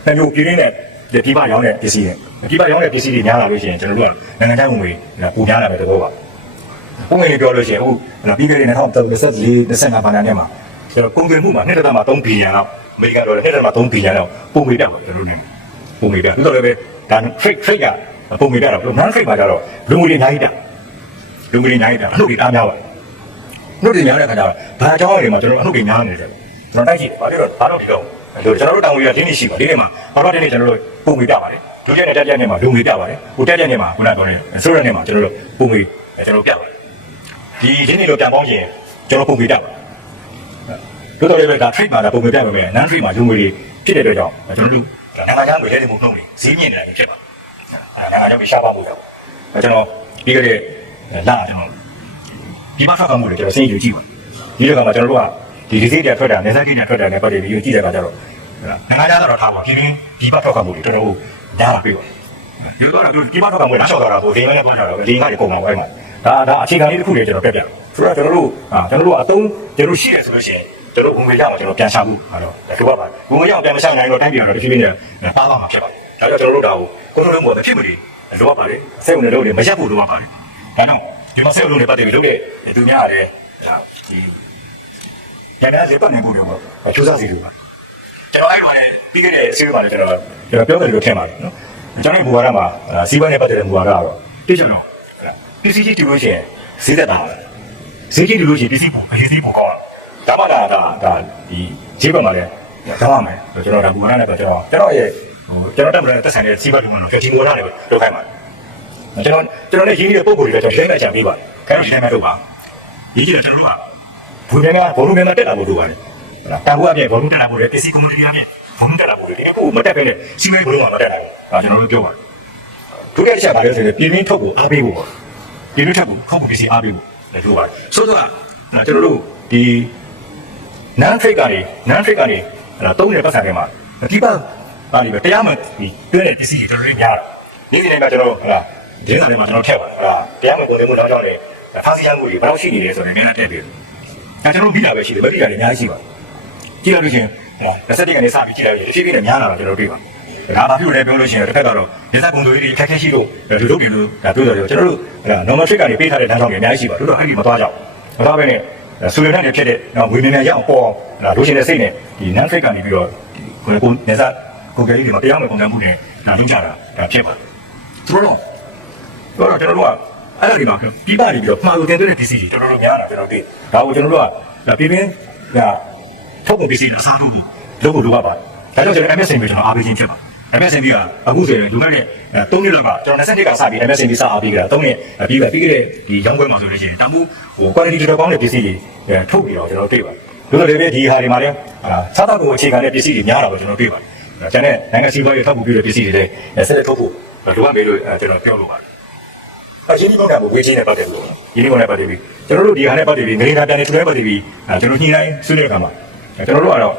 တမျိုးပြင်းနေတဲ့ ဒီပြပရောင်းတဲ့ပစ္စည်းတွေပြပရောင်းတဲ့ပစ္စည်းတွေများလာလို့ရှိရင်ကျွန်တော်တို့ကနိုင်ငံခြားဝင်ငွေပိုများလာမယ်တဘောပါပုံမှန်လေးပြောလို့ရှိရင်အခုပြီးခဲ့တဲ့2024 25ဘဏ္ဍာနဲ့မှာကျွန်တော်ကုန်သွယ်မှုမှာ2.3ဘီလီယံလောက်အမေရိကန်ဒေါ်လာ2.3ဘီလီယံလောက်ပုံမေပြတ်ပါကျွန်တော်တို့နေပုံမေပြတ်ဒါတော့လည်းဒါ trade trade ကပုံမေပြတ်တော့ non trade မှာကြတော့လူငွေတွေအများကြီးတက်လူငွေတွေအများကြီးတက်အလုပ်တွေအားများပါနှုတ်တွေများတဲ့ခါကျတော့ဘာအကြောင်းအရာတွေမှာကျွန်တော်အနှုတ်တွေများနေတယ်ကျွန်တော်တိုက်ကြည့်ဘာလို့တော့ဘာလို့ဒီကောင် လို့ကျွန်တော်တို့တောင်ဝေးကတင်းနေရှိပါဒီနေ့မှာဘာလို့တင်းနေကျွန်တော်တို့ပုံမေပြပါတယ်ဒုတိယနဲ့တတိယနဲ့မှာလူငွေပြပါတယ်ဟိုတတိယနဲ့မှာခုနကပြောနေဆိုရနဲ့မှာကျွန်တော်တို့ပုံမေကျွန်တော်ပြပါတယ်ဒီဒီနေ့လိုပြန်ပေါင်းခြင်းကျွန်တော်ပုံမေပြပါတယ်တို့တော်လည်းပဲဒါ trade မှာဒါပုံမေပြပါမယ် non trade မှာလူငွေတွေဖြစ်တဲ့အတွက်ကြောင့်ကျွန်တော်တို့နိုင်ငံခြားငွေလဲနေမှုနှုန်းတွေဈေးမြင့်နေတာဖြစ်ပါအဲနိုင်ငံခြားငွေရှားပါမှုတော့ကျွန်တော်ပြီးခဲ့တဲ့လကျွန်တော်ဒီမှာထွက်သွားမှုတွေကျွန်တော်စဉ်းကြည့်ကြည့်ပါဒီလိုကမှကျွန်တော်တို့က ဒီဒီစိတ်တွေထွက်တာနေစားကြီးတွေထွက်တာနဲ့ပတ်သက်ပြီးကြည့်တဲ့အခါကျတော့နိုင်ငံခြားကတော့ထားပါပြည်ရင်းဒီဘထွက်သွားမှုတွေတော်တော်များလာပြီပေါ့ဒီတော့ကတော့ဒီဘထွက်သွားမှုတွေနောက်လျှောက်သွားတာကိုဒီမဲ့ပေါ့ကြတော့ဒီငါတွေပုံမှာအဲ့မှာဒါဒါအခြေခံလေးတစ်ခုတွေကျွန်တော်ပြပြဆိုတော့ကျွန်တော်တို့အာကျွန်တော်တို့အတုံးကျွန်တော်ရှိတယ်ဆိုလို့ရှိရင်ကျွန်တော်ဝင်ငွေရအောင်ကျွန်တော်ပြန်ရှာမှုအဲ့တော့ဒီဘက်ပါဝင်ငွေရအောင်ပြန်မရှာနိုင်တော့တိုင်းပြည်ကတော့တစ်ဖြည်းဖြည်းနဲ့ပါပါမှာဖြစ်ပါတယ်ဒါကြောင့်ကျွန်တော်တို့ဒါကိုကိုယ်လုံးပေါ်မဖြစ်မနေလိုအပ်ပါတယ်စိတ်ဝင်လို့တွေမရက်ဖို့လိုအပ်ပါတယ်ဒါကြောင့်ဒီမှာစိတ်ဝင်လို့တွေပတ်သက်ပြီးလုပ်တဲ့သူများရတယ်ဒီ ရန်ရလေးပတ်နေဖို့တော့ကျိုးစားစီလို့ပါကျွန်တော်အဲ့လိုလည်းပြီးခဲ့တဲ့အစည်းအဝေးမှာလည်းကျွန်တော်ကျွန်တော်ပြောတယ်လို့ထင်ပါတယ်နော်ကျွန်တော်မူဝါဒမှာစီးပွားရေးပတ်သက်တဲ့မူဝါဒကတော့တိကျတော့ပစ္စည်းကြီးတူလို့ရှိရင်ဈေးသက်တာဈေးကြီးတူလို့ရှိရင်ပစ္စည်းပုံအရေးကြီးပုံကောင်းဒါမှဒါဒါဒါဒီဈေးဘက်မှာလည်းတောင်းရမယ်ကျွန်တော်ဒါမူဝါဒနဲ့တော့ကျွန်တော်ကျွန်တော်ရဲ့ဟိုကျွန်တော်တက်မလို့တက်ဆိုင်တဲ့စီးပွားရေးကတော့ဒီမူဝါဒနဲ့လုပ်ခိုင်းပါတယ်ကျွန်တော်ကျွန်တော်လည်းရင်းနှီးတဲ့ပုံကိုယ်တွေလည်းကျွန်တော်ရှင်းလိုက်ချင်ပေးပါတယ်ခင်ဗျားရှင်းမယ်လို့ပါရင်းကြီးတယ်ကျွန်တော်တို့က ဘုံများဘောလုံးများတက်လာဖို့လိုပါတယ်တန်ဖိုးအပြည့်ဘောလုံးတက်လာဖို့လေပစ္စည်းကွန်မတီအပြည့်ဘုံတက်လာဖို့လေဒီကိုမတက်ပဲနဲ့စီးပွားရေးဘုံကမတက်နိုင်ဘူးဒါကျွန်တော်တို့ပြောပါတယ်ဒုတိယတစ်ချက်ပါလဲဆိုရင်ပြည်ရင်းထုတ်ကိုအားပေးဖို့ပေါ့ပြည်ရင်းထုတ်ကိုထုတ်ဖို့ပစ္စည်းအားပေးဖို့လည်းပြောပါတယ်ဆိုတော့ကျွန်တော်တို့ဒီ non trade ကနေ non trade ကနေအဲ့တော့တုံးနေတဲ့ပတ်စံတွေမှာဒီပတ်ပါလိပဲတရားမှဒီတွဲတဲ့ပစ္စည်းတွေတော်တော်များများနေ့စဉ်တိုင်းမှာကျွန်တော်ဟလာဒီနေ့မှာကျွန်တော်ထည့်ပါဟာတရားမဝင်ကုန်မှုတော့ကြောင့်လေဖားစီရမှုတွေဘယ်တော့ရှိနေလဲဆိုတော့နည်းနည်းထည့်ပြီး အဲကျွန်တော်ပြီးတာပဲရှိတယ်ဗတိရတယ်အများကြီးရှိပါကြည့်ရလို့ချင်းဟာလက်စက်ကနေစပြီးကြည့်လိုက်ရင်တစ်ဖြည်းဖြည်းနဲ့များလာတော့ကျွန်တော်တွေ့ပါဒါဘာဖြစ်လို့လဲပြောလို့ရှိရင်တစ်ခါတော့နေစားကုန်သွယ်ရေးခက်ခဲရှိလို့ဒီလိုပြင်လို့ဒါပြောတော့ကျွန်တော်တို့ normal trick ကနေပေးထားတဲ့တန်းဆောင်တွေအများကြီးရှိပါတို့တော့အဲ့ဒီမသွားကြဘူးမသွားဘဲနဲ့ဆူလနဲ့ဖြစ်တဲ့ဝေမြင်မြန်ရအောင်ပေါ်အောင်လိုချင်တဲ့စိတ်နဲ့ဒီ non trick ကနေပြီးတော့ကိုယ်ကိုနေစားကိုယ်ကလေးတွေမတရားမကုန်မှုနဲ့ဒါလုပ်ကြတာဒါဖြစ်ပါသူတို့တော့တော့ကျွန်တော်တို့က အဲ့ဒါတွေမှာပြီးပါနေပြီးတော့မှားလို့တင်သွင်းတဲ့ DC တွေတော်တော်များလာကျွန်တော်တွေ့ဒါကိုကျွန်တော်တို့ကပြင်းပြင်းကထုတ်ကုန် DC တွေအစားထိုးဖို့လုပ်ဖို့လိုပါပါတယ်ဒါကြောင့်ကျွန်တော် MSN ပဲကျွန်တော်အားပေးခြင်းဖြစ်ပါ MSN ကအခုဆိုရင်လူမဲ့နဲ့3နှစ်လောက်ကကျွန်တော်20ကစပြီး MSN စအားပေးကြတာ3နှစ်ပြီးပြီပြီးခဲ့တဲ့ဒီရောင်းပွဲမှာဆိုလို့ရှိရင်တမှုဟို quality တော်ကောင်းတဲ့ပစ္စည်းတွေထုတ်ပြီးတော့ကျွန်တော်တွေ့ပါလို့လည်းပဲဒီဟာတွေမှာလည်းစားတော့ကိုအခြေခံတဲ့ပစ္စည်းတွေများတာကိုကျွန်တော်တွေ့ပါတယ်ကျန်တဲ့နိုင်ငံစီးပွားရေးထောက်ပံ့ပြီးတဲ့ပစ္စည်းတွေလည်းဆက်လက်ထုတ်ဖို့လိုအပ်မယ်လို့ကျွန်တော်ပြောလို့ပါတယ် အရင်ဒီကောင်ကဝေးချင်းနဲ့ပတ်သက်လို့ဒီနေ့ကောင်နဲ့ပတ်သက်ပြီးကျွန်တော်တို့ဒီဟာနဲ့ပတ်သက်ပြီးနေနေတာပြန်နေထူတဲ့ပတ်သက်ပြီးကျွန်တော်ညှိနှိုင်းဆွေးနွေးခါမှာကျွန်တော်တို့ကတော့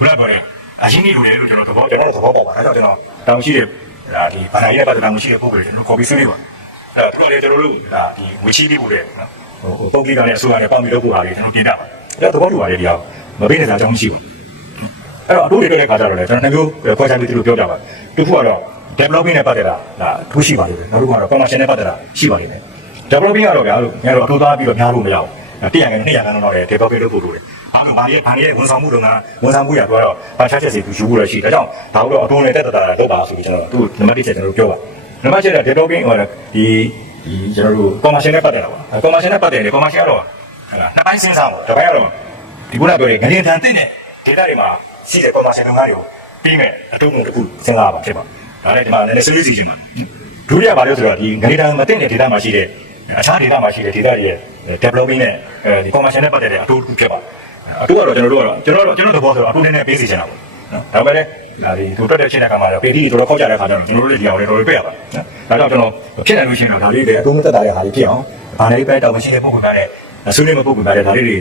ဘယ်လိုပြောလဲအရင်ဒီလိုလေလို့ကျွန်တော်သဘောကျွန်တော်သဘောပေါက်ပါဒါကြောင့်ကျွန်တော်တောင်းရှိတဲ့ဒါဒီဘာသာရေးနဲ့ပတ်သက်တာမရှိတဲ့ပုံစံကျွန်တော် copy ဆွေးနွေးပါအဲ့တော့သူတို့လည်းကျွန်တော်တို့ဒါဒီဝေချီးပြီးပို့တဲ့နော်ဟိုပုံကိကနဲ့အစိုးရနဲ့ပေါင်းပြီးလုပ်ဖို့ဟာလေကျွန်တော်ပြင်တာပါအဲ့တော့သဘောတူပါလေဒီအောင်မပေးနေတာအကြောင်းမရှိဘူးအဲ့တော့အတိုးတွေတွေ့တဲ့ခါကျတော့လေကျွန်တော်နှစ်မျိုးခွဲခြားပြီးသူတို့ပြောကြပါတူဖို့ကတော့ developing နဲ့ပတ်သက်တာဒါထူးရှိပါလိမ့်မယ်နောက်တစ်ခုကတော့ commercial နဲ့ပတ်သက်တာရှိပါလိမ့်မယ် developing ကတော့ဗျာလို့ငါတို့အတိုးသားပြီးတော့များလို့မရဘူးတရံငယ်200ခန်းတော့လေ developing လုပ်ဖို့လိုတယ်ဘာလို့ဘာလဲဘာလဲဝန်ဆောင်မှုလုပ်ငန်းဝန်ဆောင်မှုရတော့ဘာချက်ချက်စီသူယူဖို့ရရှိဒါကြောင့်ဒါတော့အတိုးနဲ့တက်တက်တာလုပ်ပါဆိုပြီးကျွန်တော်သူနံပါတ်1ချက်ကျွန်တော်တို့ပြောပါနံပါတ်7က developing ဟိုဒီဒီကျွန်တော်တို့ commercial နဲ့ပတ်သက်တာပါ commercial နဲ့ပတ်သက်တယ် commercial ကတော့ဟလာနှစ်ပိုင်းစဉ်းစားပါတစ်ပိုင်းကတော့ဒီခုနပြောတဲ့ငလျင်ထန်တဲ့ data တွေမှာရှိတဲ့ commercial လုပ်ငန်းတွေကိုပြီးမဲ့အတိုးမှုတစ်ခုစဉ်းစားပါဖြစ်ပါ ဒါလည်းဒီမှာနည်းနည်းဆွေးနွေးစီချင်ပါဒုတိယပါလို့ဆိုတော့ဒီငလျင်ထန်မတဲ့ data မှာရှိတဲ့အခြား data မှာရှိတဲ့ data တွေရဲ့ developing နဲ့အဲဒီ commercial နဲ့ပတ်သက်တဲ့အတိုးတစ်ခုဖြစ်ပါအတိုးကတော့ကျွန်တော်တို့ကတော့ကျွန်တော်တို့ကျွန်တော်တို့သဘောဆိုတော့အတိုးနည်းနည်းပေးစီချင်တာပေါ့နော်ဒါပေမဲ့လည်းဒါဒီသူတက်တဲ့ချိန်တဲ့ခါမှာတော့ပေတီတော်တော်ခောက်ကြတဲ့ခါကျတော့ကျွန်တော်တို့လည်းဒီအောင်လည်းတော်တော်ပြရပါနော်ဒါကြောင့်ကျွန်တော်ဖြစ်နိုင်လို့ရှိရင်တော့ဒါလေးတွေအတိုးမတက်တာတဲ့ဟာလေးဖြစ်အောင်ဘာလေးပဲတောင်းမရှိတဲ့ပုံစံနဲ့ဆွေးနွေးမပုံစံနဲ့ဒါလေးတွေ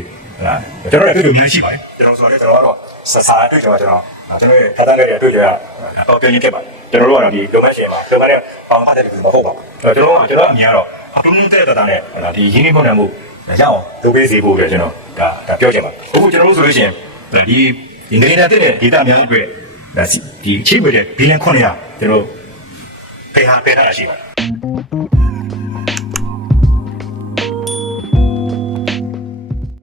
ကျွန်တော်လည်းတွေ့လို့များရှိပါတယ်ကျွန်တော်ဆိုတော့ကျွန်တော်ကတော့စစာတွေ့ကြပါကျွန်တော် ကျွန်တော်ရဲ့ထားတဲ့တွေ့ကြတော့ပြင်းဖြစ်ပါတယ်ကျွန်တော်တို့ကတော့ဒီလုပ်ငန်းရှင်ပါလုပ်ငန်းနဲ့ပေါင်းထားတဲ့လူမဟုတ်ပါဘူးကျွန်တော်ကျွန်တော်အမြင်ကတော့အတုံးတဲ့တတာနဲ့ဒီရင်းနှီးမှုနဲ့မှုရအောင်လုပ်ပေးစီဖို့ပဲကျွန်တော်ဒါဒါပြောချင်ပါတယ်အခုကျွန်တော်တို့ဆိုလို့ရှိရင်ဒီဒီနေနေတဲ့တဲ့ဒေတာများအတွက်ဒီချိတ်ဝေတဲ့ဘီလန်900ကျွန်တော်ဖေဟာဖေထားတာရှိပါတယ်